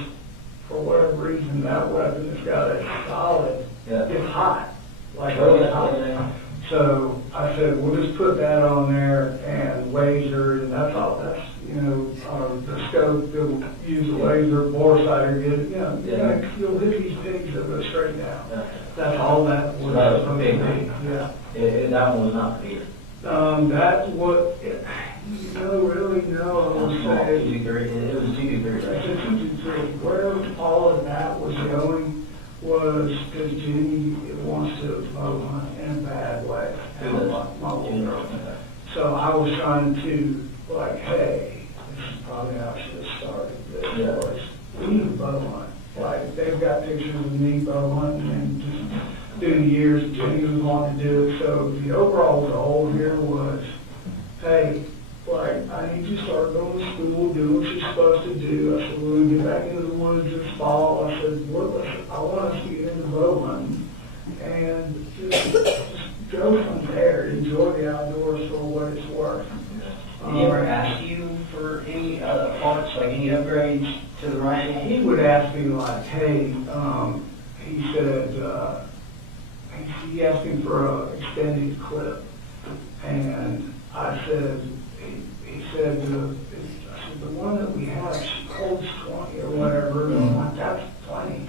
for whatever reason, that weapon has got a solid, Yeah. it's hot. Like, Oh, it's hot. yeah. So I said, we'll just put that on there and laser, and that's all, that's, the scope, they'll use the laser, bore sighter, Yeah. you'll hit these pigs, they'll go straight down. Yeah. That's all that was That was supposed big. to be, yeah. That one was not big. That's what, really, no, I It was would small, say. 223, it was 223, right? Where all of that was going was because Jenny wants to mow hunt in a bad way. Who does? My little girl. Okay. So I was trying to, like, hey, this is probably how I should have started this. Yeah. Was, we need to bow hunt. Like, they've got pictures of me bow hunting and just through the years, Jenny was wanting to do it, so the overall goal here was, hey, like, I need you to start going to school, do what you're supposed to do. I said, we're gonna get back into the woods this fall. I said, look, I want us to get into bow hunting and just go from there, enjoy the outdoors for what it's worth. Did he ever ask you for any other parts, like any upgrades to the rifle? He would ask me like, hey, he said, he asked me for an extended clip. And I said, he said, I said, the one that we have holds 20 or whatever. And I'm like, that's plenty.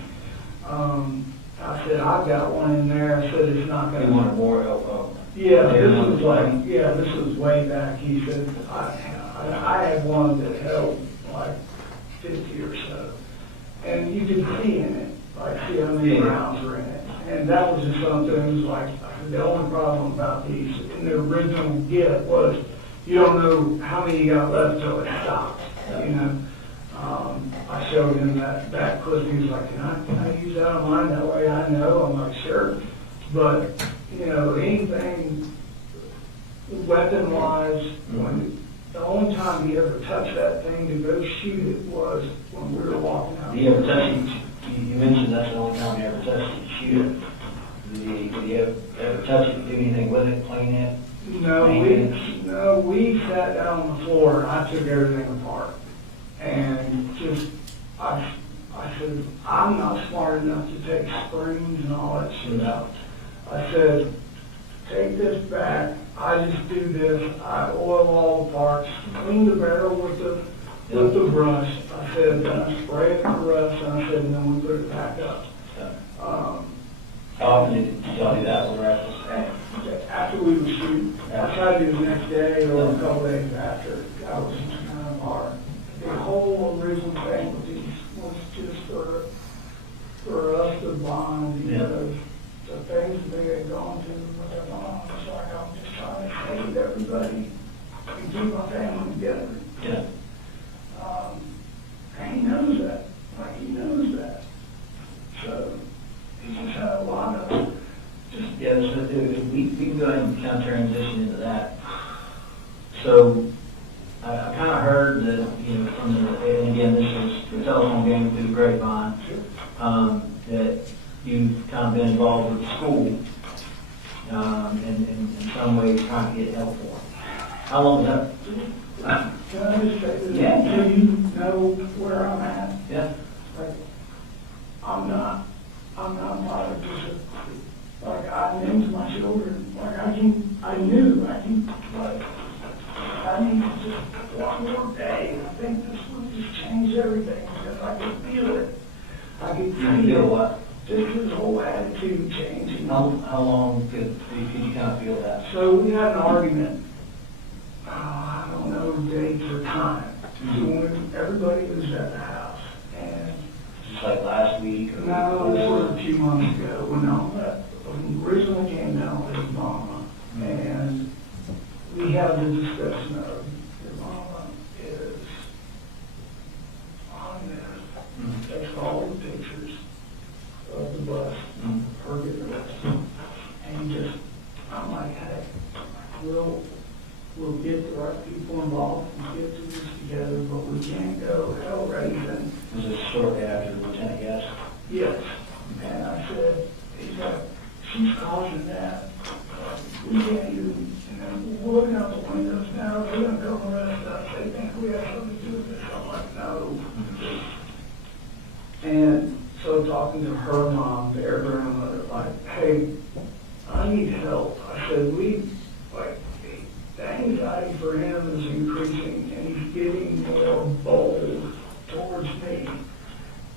I said, I've got one in there. I said, it's not going to. You wanted more help? Yeah, this was way back. He said, I had one that held like 50 or so. And you could see in it, like see how many rounds were in it. And that was just something, it was like, the only problem about these in the original get was you don't know how many you got left till it stops, you know. I showed him that clip, he was like, can I use that on mine? That way I know. I'm like, sure. But, you know, anything weapon-wise, when the only time he ever touched that thing to go shoot it was when we were walking out. Did he ever touch it? You mentioned that's the only time he ever touched it, shoot it. Did he ever touch it, do anything with it, clean it? No, we sat down on the floor and I took everything apart. And just, I said, I'm not smart enough to take springs and all that shit out. I said, take this back, I just do this, I oil all the parts, clean the barrel with the brush. I said, then I spray it with the rust, and I said, and then we put it back up. How often did y'all do that with rifles? After we would shoot, I tried to do the next day or a couple days after. That was kind of hard. The whole original thing with these was just for us to bond, because the things that they had gone through with their mom, it's like I'm just trying to save everybody and keep my family together. Yeah. And he knows that. Like, he knows that. So, he just had a lot of just. Yeah, so we can go ahead and kind of transition into that. So, I kind of heard that, you know, from the, and again, this is the telephone game through the grapevine, that you've kind of been involved with the school, in some ways trying to get help for them. How long was that? Can I just say this? Yeah. So you know where I'm at? Yeah. Like, I'm not bothered just, like, I named my children, like, I knew, like, I need just one more day, and I think this would just change everything, because I could feel it. I could Feel what? just his whole attitude changing. How long could you kind of feel that? So we had an argument, I don't know dates or time, so when everybody was at the house, and Just like last week or? no, this was a few months ago, when originally came down with his mama, and we had the discussion of, your mama is on there, takes all the pictures of the bus, her getting arrested, and just, I'm like, hey, we'll get the right people involved and get through this together, but we can't go hell raising. Was it shortly after the lieutenant guest? Yes. And I said, he's like, she's causing that. We can't even, we're looking out the windows now, they're gonna come arrest us, they think we have something to do with this. I'm like, no. And so talking to her mom, their grandmother, like, hey, I need help. I said, the anxiety for him is increasing, and he's getting more bold towards me.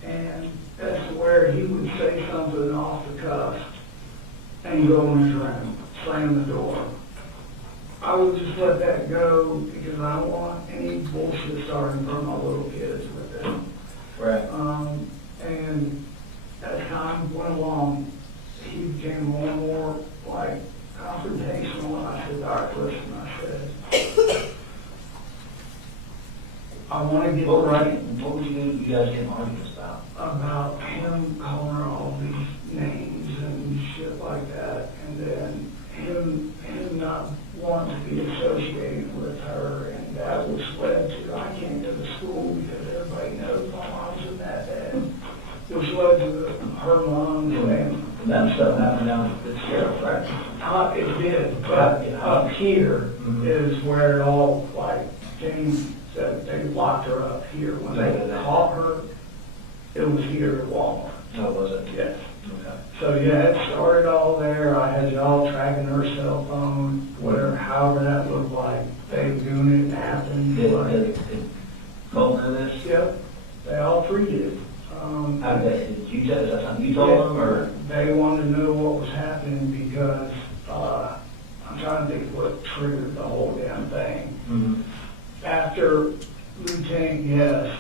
And that's where he would say something off the cuff and go in his room, slam the door. I would just let that go because I don't want any bullshit starting from my little kids with it. Right. And as time went along, he became more and more like confrontational. I said, all right, listen, I said, I want to get right. What were you guys getting arguments about? About him calling her all these names and shit like like that, and then him not wanting to be associated with her, and that was led to, I can't go to school because everybody knows my mom's in that day. Which led to her mom saying, That stuff happened down at the sheriff, right? it did, but up here is where it all, like James said, they locked her up here. When they caught her, it was here at Walmart. Oh, was it? Yes. Okay. So yeah, it started all there. I had y'all tracking her cell phone, whatever, however that looked like. They were doing it and happened. Did Colt know this? Yep, they all three did. How did you tell, is that something you told them, or? They wanted to know what was happening because, I'm trying to think what triggered the whole damn thing. Mm-hmm. After Lieutenant Guest,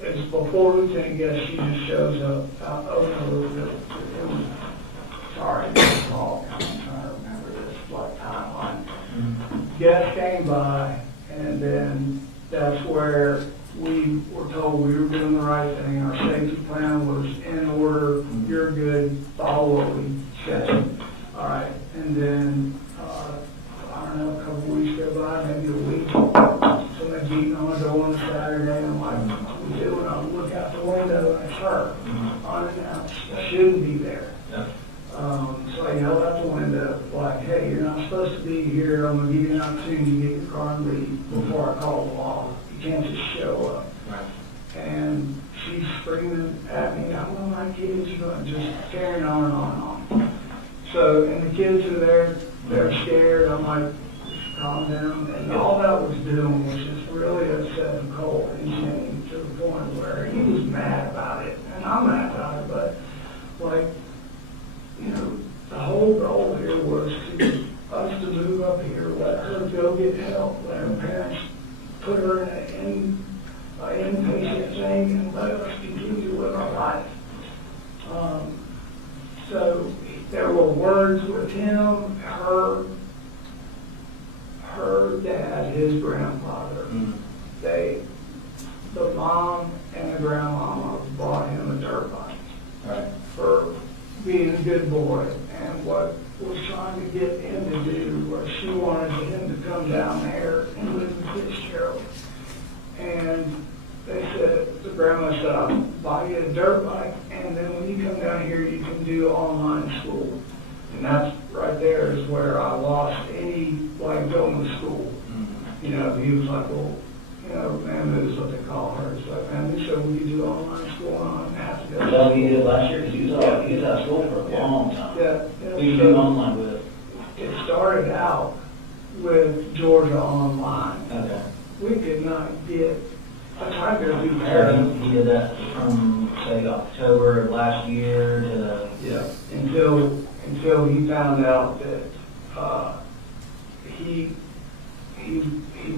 it's before Lieutenant Guest, she just shows up out over a little bit. It was, sorry, it's all, I'm trying to remember this, like timeline. Guest came by, and then that's where we were told we were doing the right thing. Our safety plan was in order. You're good. Follow what we said. All right. And then, I don't know, a couple of weeks go by, maybe a week. Somebody beating on the door on a Saturday. I'm like, what we do? And I look out the window and it's her unannounced. Shouldn't be there. Yeah. So I yelled out the window, like, hey, you're not supposed to be here. I'm going to give you an opportunity to get your car and leave before I call the law. You can't just show up. Right. And she's screaming at me, I want my kids, just carrying on and on and on. So, and the kids are there, they're scared. I'm like, calm down. And all that was doing was just really upsetting Cole and Jenny to the point where he was mad about it. And I'm mad about it, but like, you know, the whole goal here was to us to move up here, let her go get help, let her parents put her in an inpatient thing and let us continue to live our life. So there were words with him, her dad, his grandfather. The mom and the grandmama bought him a dirt bike. Right. For being a good boy, and what was trying to get him to do was she wanted him to come down there and live in Fitzgerald. And they said, the grandma said, I'll buy you a dirt bike, and then when you come down here, you can do online school. And that's right there is where I lost any, like, going to school. You know, he was like, well, you know, man, is what they call her. It's like, man, we said we could do online school, and I don't have to go. Is that what you did last year? Because he was out of school for a long time. Yeah. Who you do online with? It started out with Georgia Online. Okay. We could not get, I tried to go through Marital. He did that from, say, October of last year to... Yeah. Until he found out that he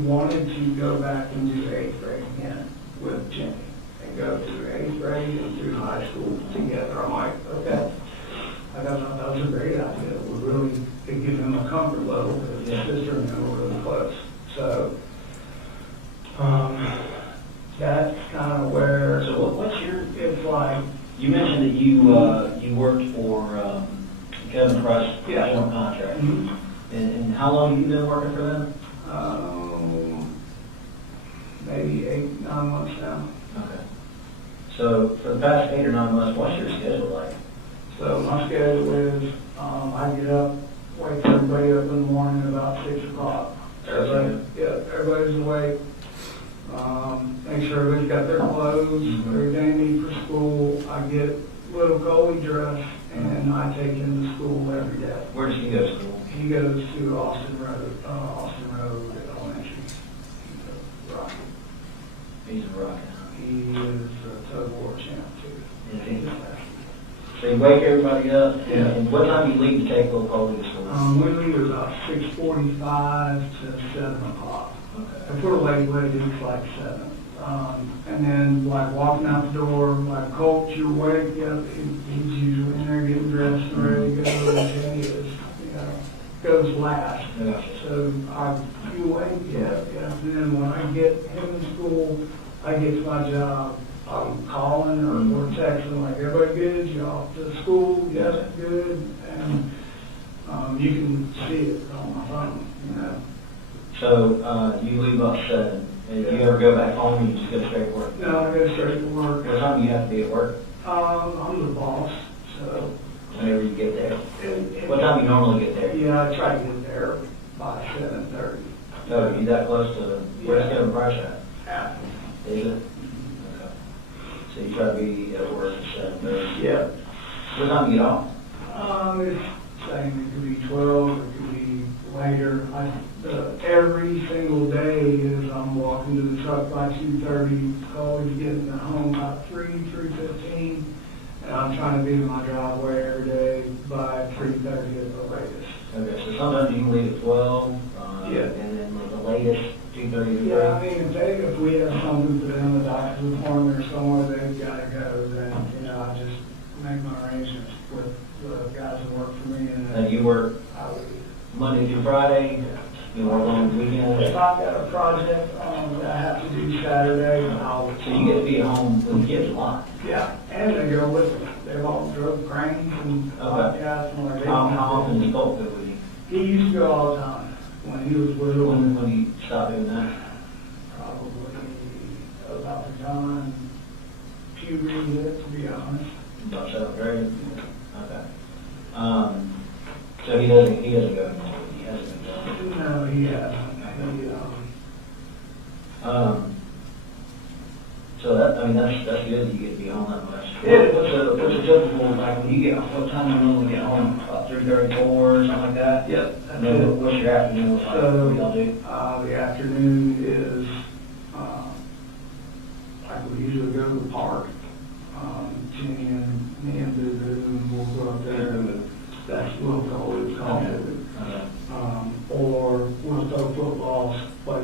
wanted to go back and do 8th grade again with Jimmy and go through 8th grade and through high school together. I'm like, okay. I thought that was a great idea. It would really give him a comfort level because his sister and him were really close. So that's kind of where. So what's your? It's like. You mentioned that you worked for Kevin Price Joint Contract. Mm-hmm. And how long have you been working for them? Maybe 8, 9 months now. Okay. So for the past 8 or 9 months, what's your schedule like? So my schedule is, I get up, wake everybody up in the morning about 6 o'clock. Everybody's awake. Make sure everybody's got their clothes, everything they need for school. I get little Coley dressed, and I take him to school every day. Where does he go to school? He goes to Austin Road Elementary. Rocky. He's a rocket. He is a tug of war champ too. Is he? So you wake everybody up, Yeah. and what time do you leave to take little Coley to school? We leave about 6:45 to 7 o'clock. Okay. If we're late, it's like 7. And then, like, walking out the door, like, Colt, you're awake, yep, he's usually in there getting dressed and ready to go, and Jenny is, goes last. Yeah. So, you awake, yeah. And then when I get him in school, I get to my job, I'm calling or texting, like, everybody good, you off to school, yes, good, and, you can see it on my phone, you know. So, you leave about 7, and you ever go back home, and you just go straight to work? No, I go straight to work. What time do you have to be at work? I'm the boss, so. Whenever you get there? and- What time do you normally get there? Yeah, I try to get there by 7:30. Oh, you that close to, where's Kevin Price at? Yeah. Is it? Okay. So you try to be at work at 7:30? Yeah. What time do you get off? It's saying it could be 12, it could be later. Every single day is I'm walking to the truck by 2:30, always getting home about 3:15, and I'm trying to be in my driveway every day by 3:30 at the latest. Okay, so sometimes you can leave at 12, Yeah. and then the latest, 2:30 to 3? Yeah, I mean, if we have something for them, a doctor's appointment or somewhere they've got to go, then, you know, I just make my arrangements with the guys that work for me, and And you work I would. Monday through Friday, you work on weekends? If I've got a project that I have to do Saturday, I'll. So you get to be at home with the kids a lot? Yeah, and they go with me. They've all drove cranes and podcasts and like. How often does Colt go with you? He used to go all the time when he was little. When you stop doing that? Probably about the time puberty hit, to be honest. About 7th grade? Okay. So he doesn't go anymore? He hasn't been going? No, he hasn't. So that, I mean, that's good, you get to be home that much. Yeah. What's a typical, like, when you get, what time do you normally get home? About 3:30, 4, something like that? Yep. And then what's your afternoon look like? What do y'all do? The afternoon is, like we usually go to the park. Jenny and me and Boo and we'll go up there. That's what we'll call it. Okay. Or we'll throw footballs, play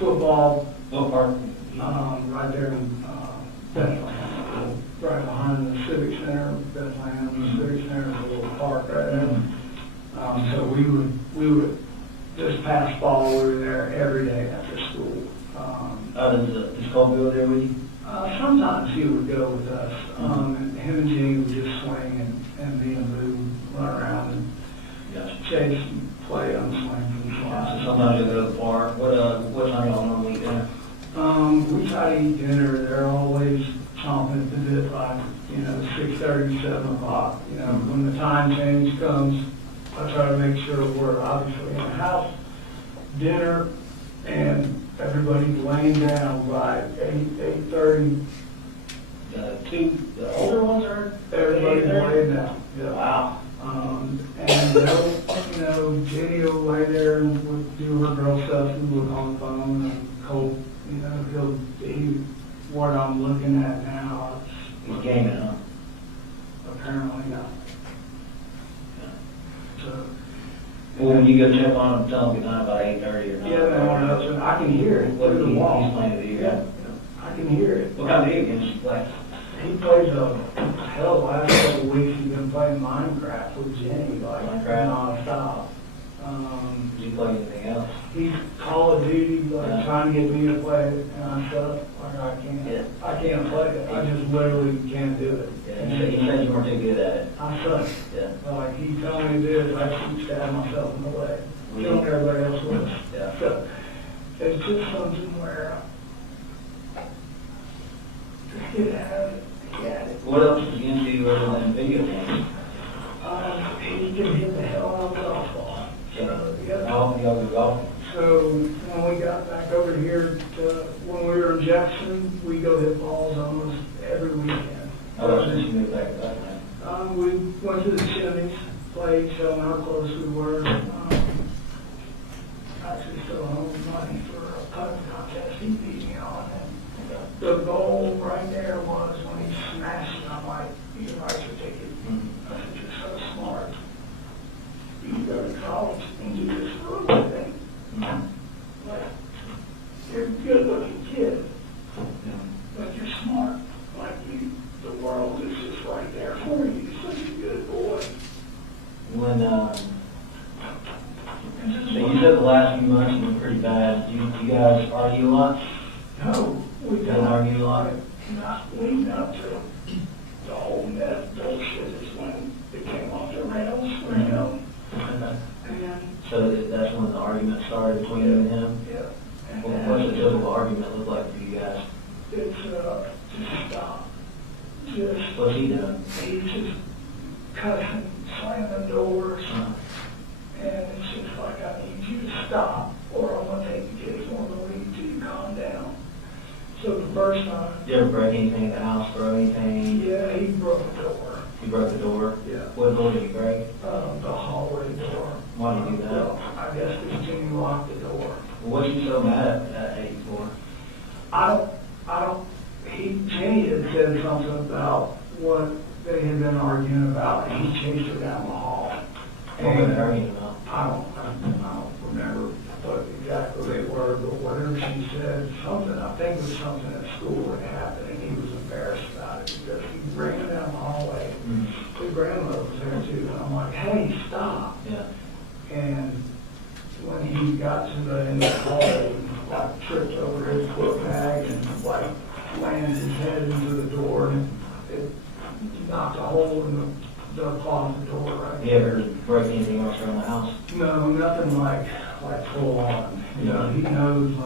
football, What park? right there in, Bethlehem, right behind the Civic Center, Bethlehem, the Civic Center, is a little park right there. So we would, this past fall, we were there every day after school. Does Colt go there with you? Sometimes he would go with us, and him and Jenny would just swing, and me and Boo would run around and Gotcha. chase and play on swings and So flies. sometimes you go to the park. What time y'all normally eat dinner? We try to eat dinner, they're always chomping at the bit by, 6:30, 7 o'clock. When the time change comes, I try to make sure we're obviously in the house, dinner, and everybody's laying down by 8:30. The older ones are? Everybody's laying down. Yeah. Wow. And they'll, Jenny will lay there and we'll do her girl stuff and look on the phone, and Colt, what I'm looking at now, He's gaming, huh? apparently not. So, Well, when you go check on him, tell him good night about 8:30 or 9. yeah, no, I can hear it What through the he's wall. playing video Yeah, game? I can hear it. What kind of video games do you play? He plays hell, the last couple of weeks he's been playing Minecraft with Jenny, like Minecraft? nonstop. Do you play anything else? He's Call of Duty, like Yeah. trying to get me to play it, and I said, like, I can't play it. I just literally can't do it. Yeah, he said you weren't too good at it. I suck. Yeah. Like, he told me to do it, I keep stabbing myself in the leg, killing everybody else with it. Yeah. So, it's just something where, just get out of it, get it. What else is he into other than video games? He can hit the hell out of the golf ball. So, yeah. How often do y'all go golfing? So when we got back over here when we were in Jackson, we go hit balls almost every weekend. How long since you moved back to Bethlehem? We went to the Chimneys, played, showing how close we were. Actually still owed money for a putting contest he beat me on. And the goal right there was when he smashed it, I'm like, you can write your ticket. I said, you're so smart. You can go to college and do this for a living. Like, you're a good-looking kid, but you're smart. Like, the world is just right there for you. You're such a good boy. When, so you said the last few months have been pretty bad. Do you guys argue a lot? No, we Didn't don't. argue a lot? Not leading up to the whole net bullshit is when it came off the rails for him. Okay. And, So that's when the argument started between you and him? yeah. And What's the typical argument look like for you guys? it's, just stop. Just, What's he doing? he's just cussing, slamming doors. Uh, And it's just like, I need you to stop, or I'm gonna take the kids on the lead till you calm down. So the first time, Did you ever break anything at the house, throw anything? yeah, he broke the door. You broke the door? Yeah. What door did you break? The hallway door. Why did you do that? Well, I guess because Jimmy locked the door. What you so mad at 84? Jenny had said something about what they had been arguing about, and he chased her down the hall. What were they arguing about? I don't remember what exactly they were, but whatever she said, something, I think it was something at school that happened, and he was embarrassed about it, because he ran down the hallway. Mm-hmm. His grandmother was there too, and I'm like, hey, stop. Yeah. And when he got to the end of the hallway, like tripped over his foot bag and like landed his head into the door, and it knocked a hole in the closet door right You ever break anything else around the house? No, nothing like full on. You know, he knows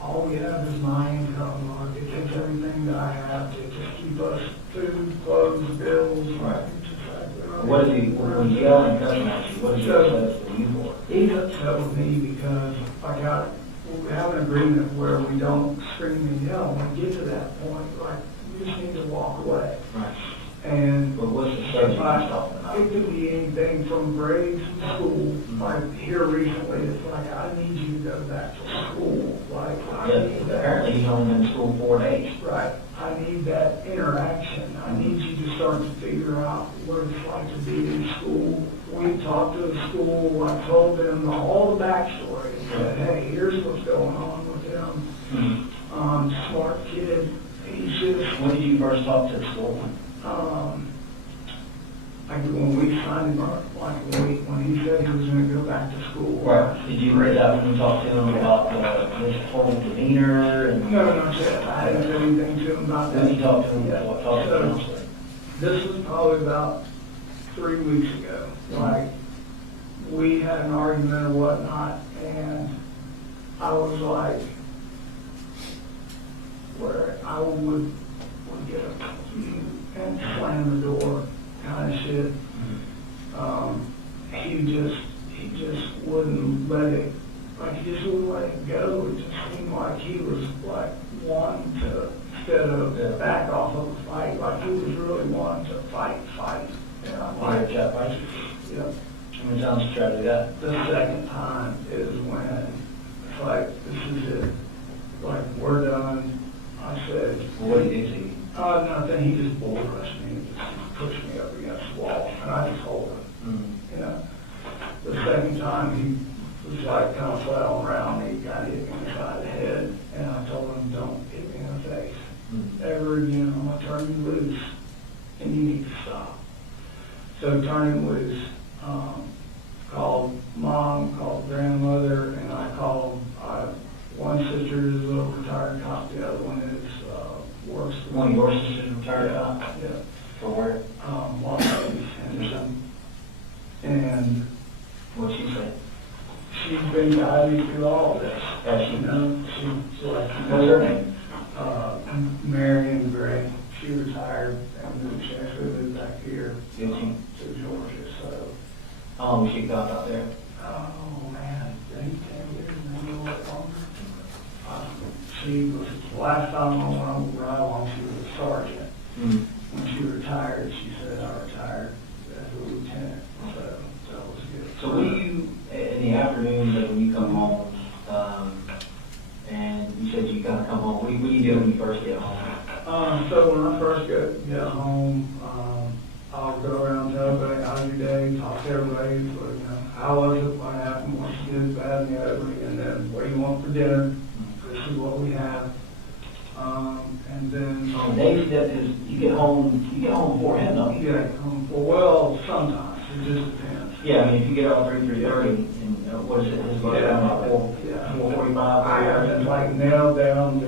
all we have is my income. Like, it takes everything that I have to just keep us food, clothes, bills. Right. It's just like, What is he, when you yell and cussing at you, what is he upset with you for? He's upset with me because we have an agreement where we don't scream and yell. When we get to that point, like, we just need to walk away. Right. And But what's the subject you're talking about? it could be anything from grades to school. Like here recently, it's like, I need you to go back to school. Like, I Yeah, need that. apparently he's only been in school 4 days. Right. I need that interaction. I need you to start to figure out what it's like to be in school. We talked to the school. I told them all the backstory. I said, hey, here's what's going on with them. Mm-hmm. Smart kid. He's just, When did you first talk to the school? like when we signed him up, like when he said he was gonna go back to school. Did you read that when you talked to him about his whole demeanor and? No, not yet. I didn't do anything to him about that. When you talked to him, Yeah. what talked to him? This was probably about 3 weeks ago. Like, we had an argument or whatnot, and I was like, where I would get up and slam the door, kind of shit. He just wouldn't let it, like, he just wouldn't let it go. It just seemed like he was like wanting to, instead of back off of the fight, like he was really wanting to fight. And I'm like, Chat fight? yep. How many times you tried to do that? The second time is when it's like, this is it. Like, we're done. I said, What did he do to you? nothing. He just bull rushed me, just pushed me up against the wall, and I just hold him. Mm-hmm. You know, the second time he was like kind of flat on around me, got hit me in the side of the head, and I told him, don't hit me in the face. Mm-hmm. Ever again, I'm gonna turn you loose, and you need to stop. So turn him loose. Called mom, called grandmother, and I called, one sister is a little retired cop, the other one is, works. One of your sisters retired out? Yeah. For where? Los Angeles, Henderson. And What'd she say? she's been guiding me through all of this. Has she? You know, she's like, What's her name? Marital Gray. She retired and moved, she actually moved back here Did she? to Georgia, so. How long was she got out there? Oh, man, 10 years, maybe a little longer. She was, last time I went on the ride along, she was a sergeant. Mm-hmm. When she retired, she said, I retired as a lieutenant, so that was good. So what do you, in the afternoons, like when you come home, and you said you kind of come home, what do you do when you first get home? So when I first get home, I'll go around and tell everybody how's your day, talk to everybody, but, you know, how was it, what happened, what's good, bad, and the ugly, and then what do you want for dinner? This is what we have. And then. On the days that is, you get home before him, don't you? Yeah, well, sometimes, it just depends. Yeah, I mean, if you get out 3:30, and what is it, his bus down about 4:45? I have it like nailed down to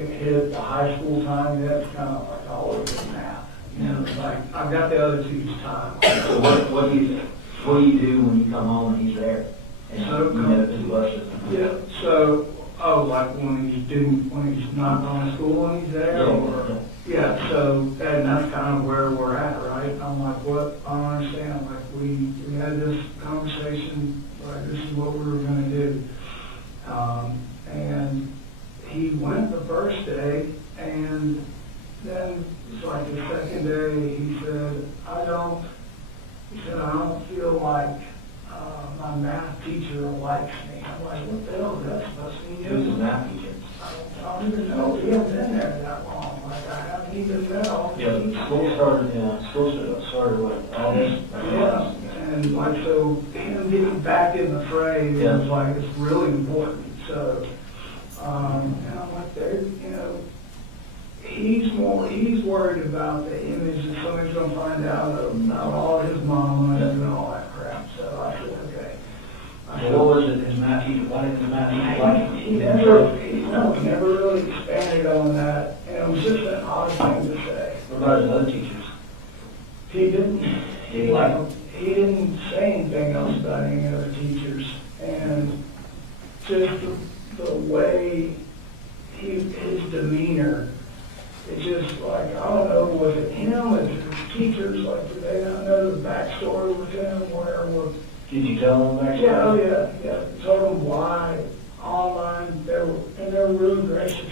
it hit the high school time, that's kind of like all over math. You know, like, I've got the other two's time. So what do you do when you come home and he's there? And you have to do buses? Yeah, so, like when he's not going to school and he's there, or, yeah, so, and that's kind of where we're at, right? I'm like, what, I don't understand, like, we had this conversation, like, this is what we were gonna do. And he went the first day, and then, it's like the second day, he said, I don't feel like, my math teacher likes me. I'm like, what the hell is that supposed to mean? Who's his math teacher? I don't even know. He hasn't been there that long. Like, I haven't even met all the Yeah, teachers. school started what, August? Yeah, and like, so him getting back in the fray Yeah. was like, it's really important. So, and I'm like, there, you know, he's worried about the image that somebody's gonna find out about all his mama and all that crap. So I said, okay. I said, What was it, his math teacher, why didn't his math teacher like him? he never really expanded on that, and it was just an odd thing to say. What about his other teachers? He didn't. Did he like them? He didn't say anything else about any other teachers, and just the way his demeanor, it just like, I don't know, was it him, was it his teachers, like, did they not know the backstory with him, where was? Did you tell him back? Yeah, oh yeah. Told them why, online, they were really gracious.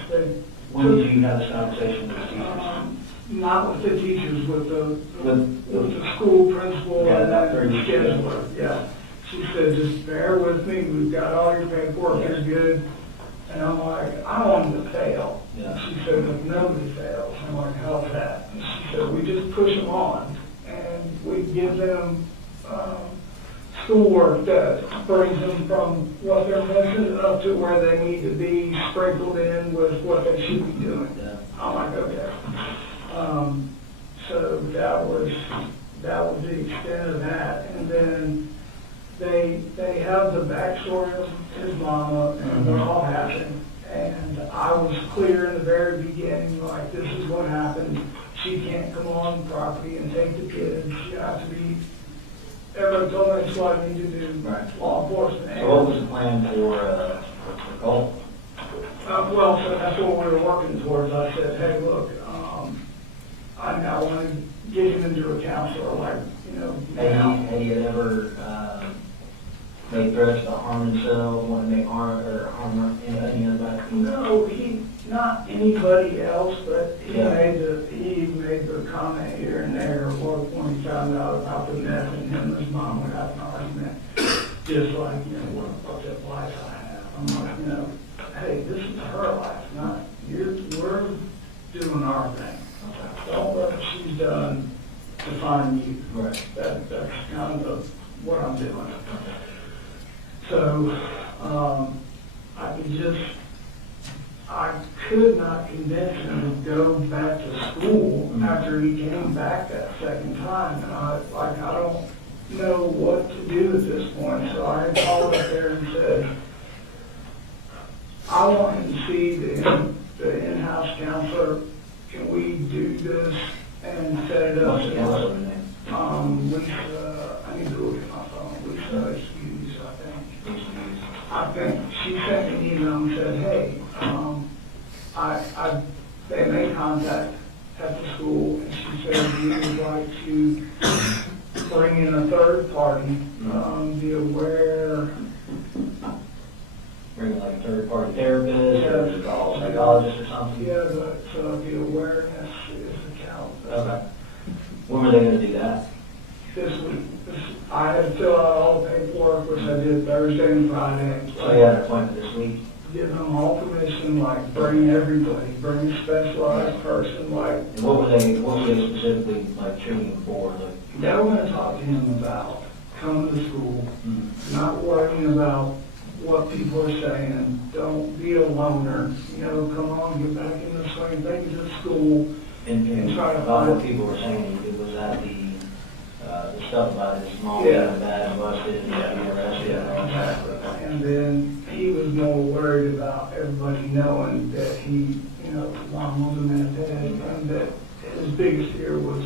When did you have this conversation with the teachers? Not with the teachers, with the school principal Yeah, and about the 30 scheduler, yeah. She said, just bear with me, we've got all your paperwork, it's good. And I'm like, I want them to fail. Yeah. She said, look, nobody fails. I'm like, how's that? And she said, we just push them on, and we give them schoolwork that brings them from what they're missing up to where they need to be, sprinkled in with what they should be doing. Yeah. I'm like, okay. So that was the extent of that. And then they have the backstory of his mama and what all happened. And I was clear in the very beginning, like, this is what happened. She can't come on property and take the kids. She has to be, everybody told me that's what I need to do. Right. Law enforcement. So what was the plan for Colt? Well, so that's what we were working towards. I said, hey, look, I now want to get him into a counselor, like, you know. Had he ever made threats to harm himself, want to make harm anybody? No, not anybody else, but he Yeah. made the comment here and there, when he found out about the meth and him and his mom would have an argument. Just like, you know, what a fucked up life I have. I'm like, you know, hey, this is her life, not yours. We're doing our thing. Don't let what she's done define you. Right. That's kind of what I'm doing. So, I could not convince him to go back to school after he came back that second time. And I don't know what to do at this point. So I called up there and said, I want him to see the in-house counselor. Can we do this and set it up? What's the counselor's name? Lisa, I need to look at my phone. Lisa Hughes, I think she sent me an email and said, hey, they made contact at the school, and she said we would like to bring in a third party, be aware. Bring like a third-party therapist Yeah, or psychologist or something? Yeah, but the awareness is the count. Okay. When were they going to do that? This week, I had to fill out all the paperwork, which I did Thursday and Friday. So you had an appointment this week? Give them all permission, like, bring everybody, bring a specialized person, like. And what were they specifically like treating him for? Like, They were gonna talk to him about coming to school, mm-hmm. not worrying about what people are saying, don't be a loner, you know, come on, get back in the swing, take it to school. And Try to about what find- people were saying, it was at the stuff about his mom Yeah. being bad and busted and being arrested and all that. And then he was more worried about everybody knowing that he, you know, mom was a meth head, and that his biggest fear was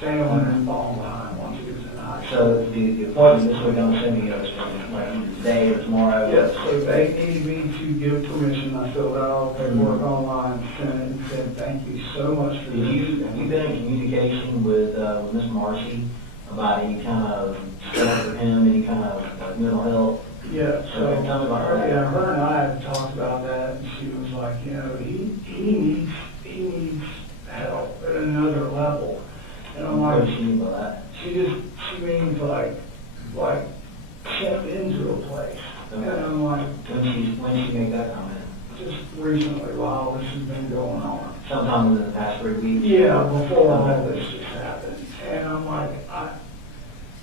failing and falling behind once he was in high school. So the appointment this week, I'm assuming it was like today or tomorrow? Yes, so they needed me to give permission. I filled out all the paperwork online, sent it, and said, thank you so much for Have you been in communication with Ms. Marcy about any kind of stuff for him, any kind of like mental health? Yeah, so, Okay, tell me about that. yeah, her and I had talked about that, and she was like, you know, he needs help at another level. And I'm What like, does she mean by that? she means like step into a place. And I'm like, When she make that comment? just recently while this has been going on. Sometime within the past 3 weeks? Yeah, before all this just happened. And I'm like,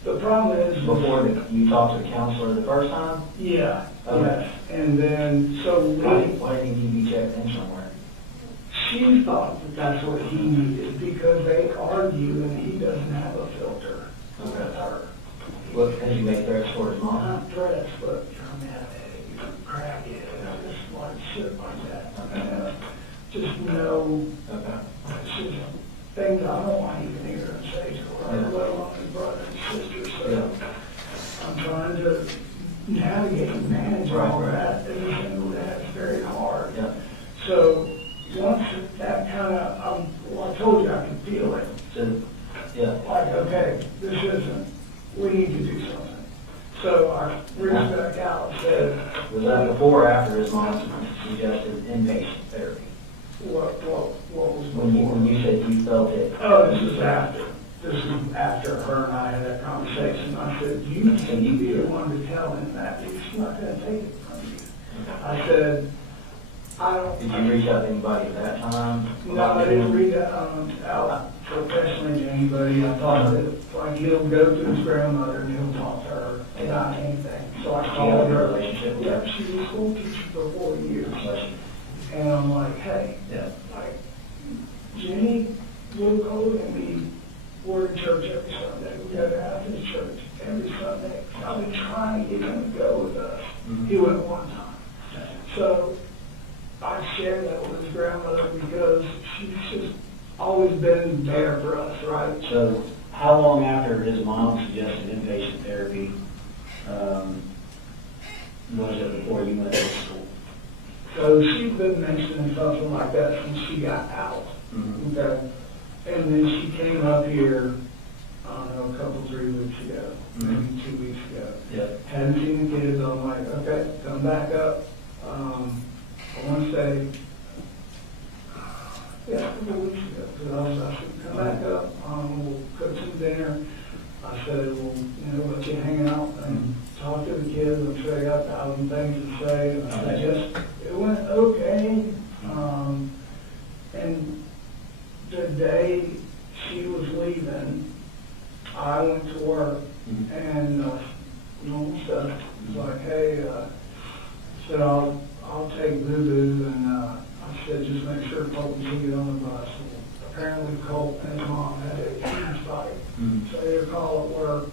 the problem is. Before you talked to the counselor the first time? Yeah, Okay. yes. And then, so Why didn't he be checked in somewhere? she thought that that's what he needed because they argue and he doesn't have a filter with her. What, has he made threats toward his mom? Not threats, but you're a meth head, you're a crackhead, just like shit like that. Okay. Just know, Okay. it's just things I don't want to even hear him say to her, Yeah. let alone his brother and sister. So Yeah. I'm trying to navigate and manage all that, and that's very hard. Yeah. So once that kind of, well, I told you I could feel it. So, yeah. Like, okay, this isn't, we need to do something. So I reached back out and said, Was that before or after his mom suggested inpatient therapy? what was When before? you said you felt it? Oh, this is after. This is after her and I had that conversation. I said, you need to be the one to tell him that. He's not going to take it from you. I said, I don't. Did you reach out to anybody at that time? No, I didn't read that out professionally to anybody. I thought that, like, he'll go to his grandmother and he'll talk to her about anything. So I Do you have called a her. relationship with Yeah, her? she was a school teacher for 4 years. Bless you. And I'm like, hey, Yeah. like, Jenny, Blue Coat, and me, we're in church every Sunday. We go to Athens church every Sunday. I've been trying to get him to go with us. Mhm. He went one time. So I shared that with his grandmother because she's just always been there for us, right? So how long after his mom suggested inpatient therapy, was it before you went to school? So she's been mentioning something like that since she got out. Mhm. Okay. And then she came up here, I don't know, a couple, 3 weeks ago, maybe 2 weeks ago. Yeah. Hadn't seen the kids. I'm like, okay, come back up. I want to say, yeah, a couple weeks ago. Because I said, come back up. We'll cook some dinner. I said, we'll, let you hang out and talk to the kids. I'm sure they got 1,000 things to say. And I said, just, it went okay. And the day she was leaving, I went to work and normal stuff. It was like, hey, said I'll take Boo-Boo, and I said just make sure Colt can get on the bus. Well, apparently Colt and his mom had a huge fight, so they had a call at work.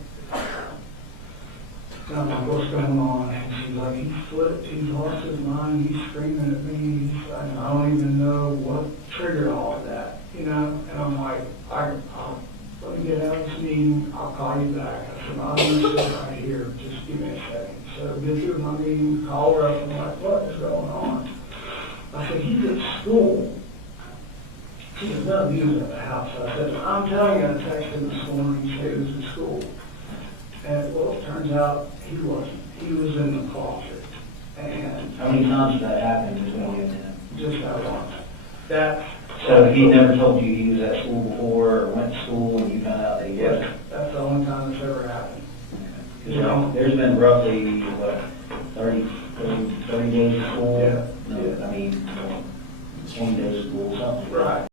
And I'm like, what's going on? And she's like, he flipped, he's lost his mind, he's screaming at me, and I don't even know what triggered all of that, And I'm like, I'll let me get out of this meeting, I'll call you back. I said, I'm going to sit right here, just give me a second. So get through my meeting, call her up, and I'm like, what is going on? I said, he's at school. She said, no, he was at the house. I said, I'm telling you, I texted him this morning, he said he was at school. And well, it turns out he wasn't. He was in the closet. And How many times did that happen between you and him? just that once. That. So he never told you he was at school before or went to school and you found out that he wasn't? Yes, that's the only time it's ever happened. Because there's been roughly, 30 days of school? Yeah. No, I mean, 20 days of school, something. Right.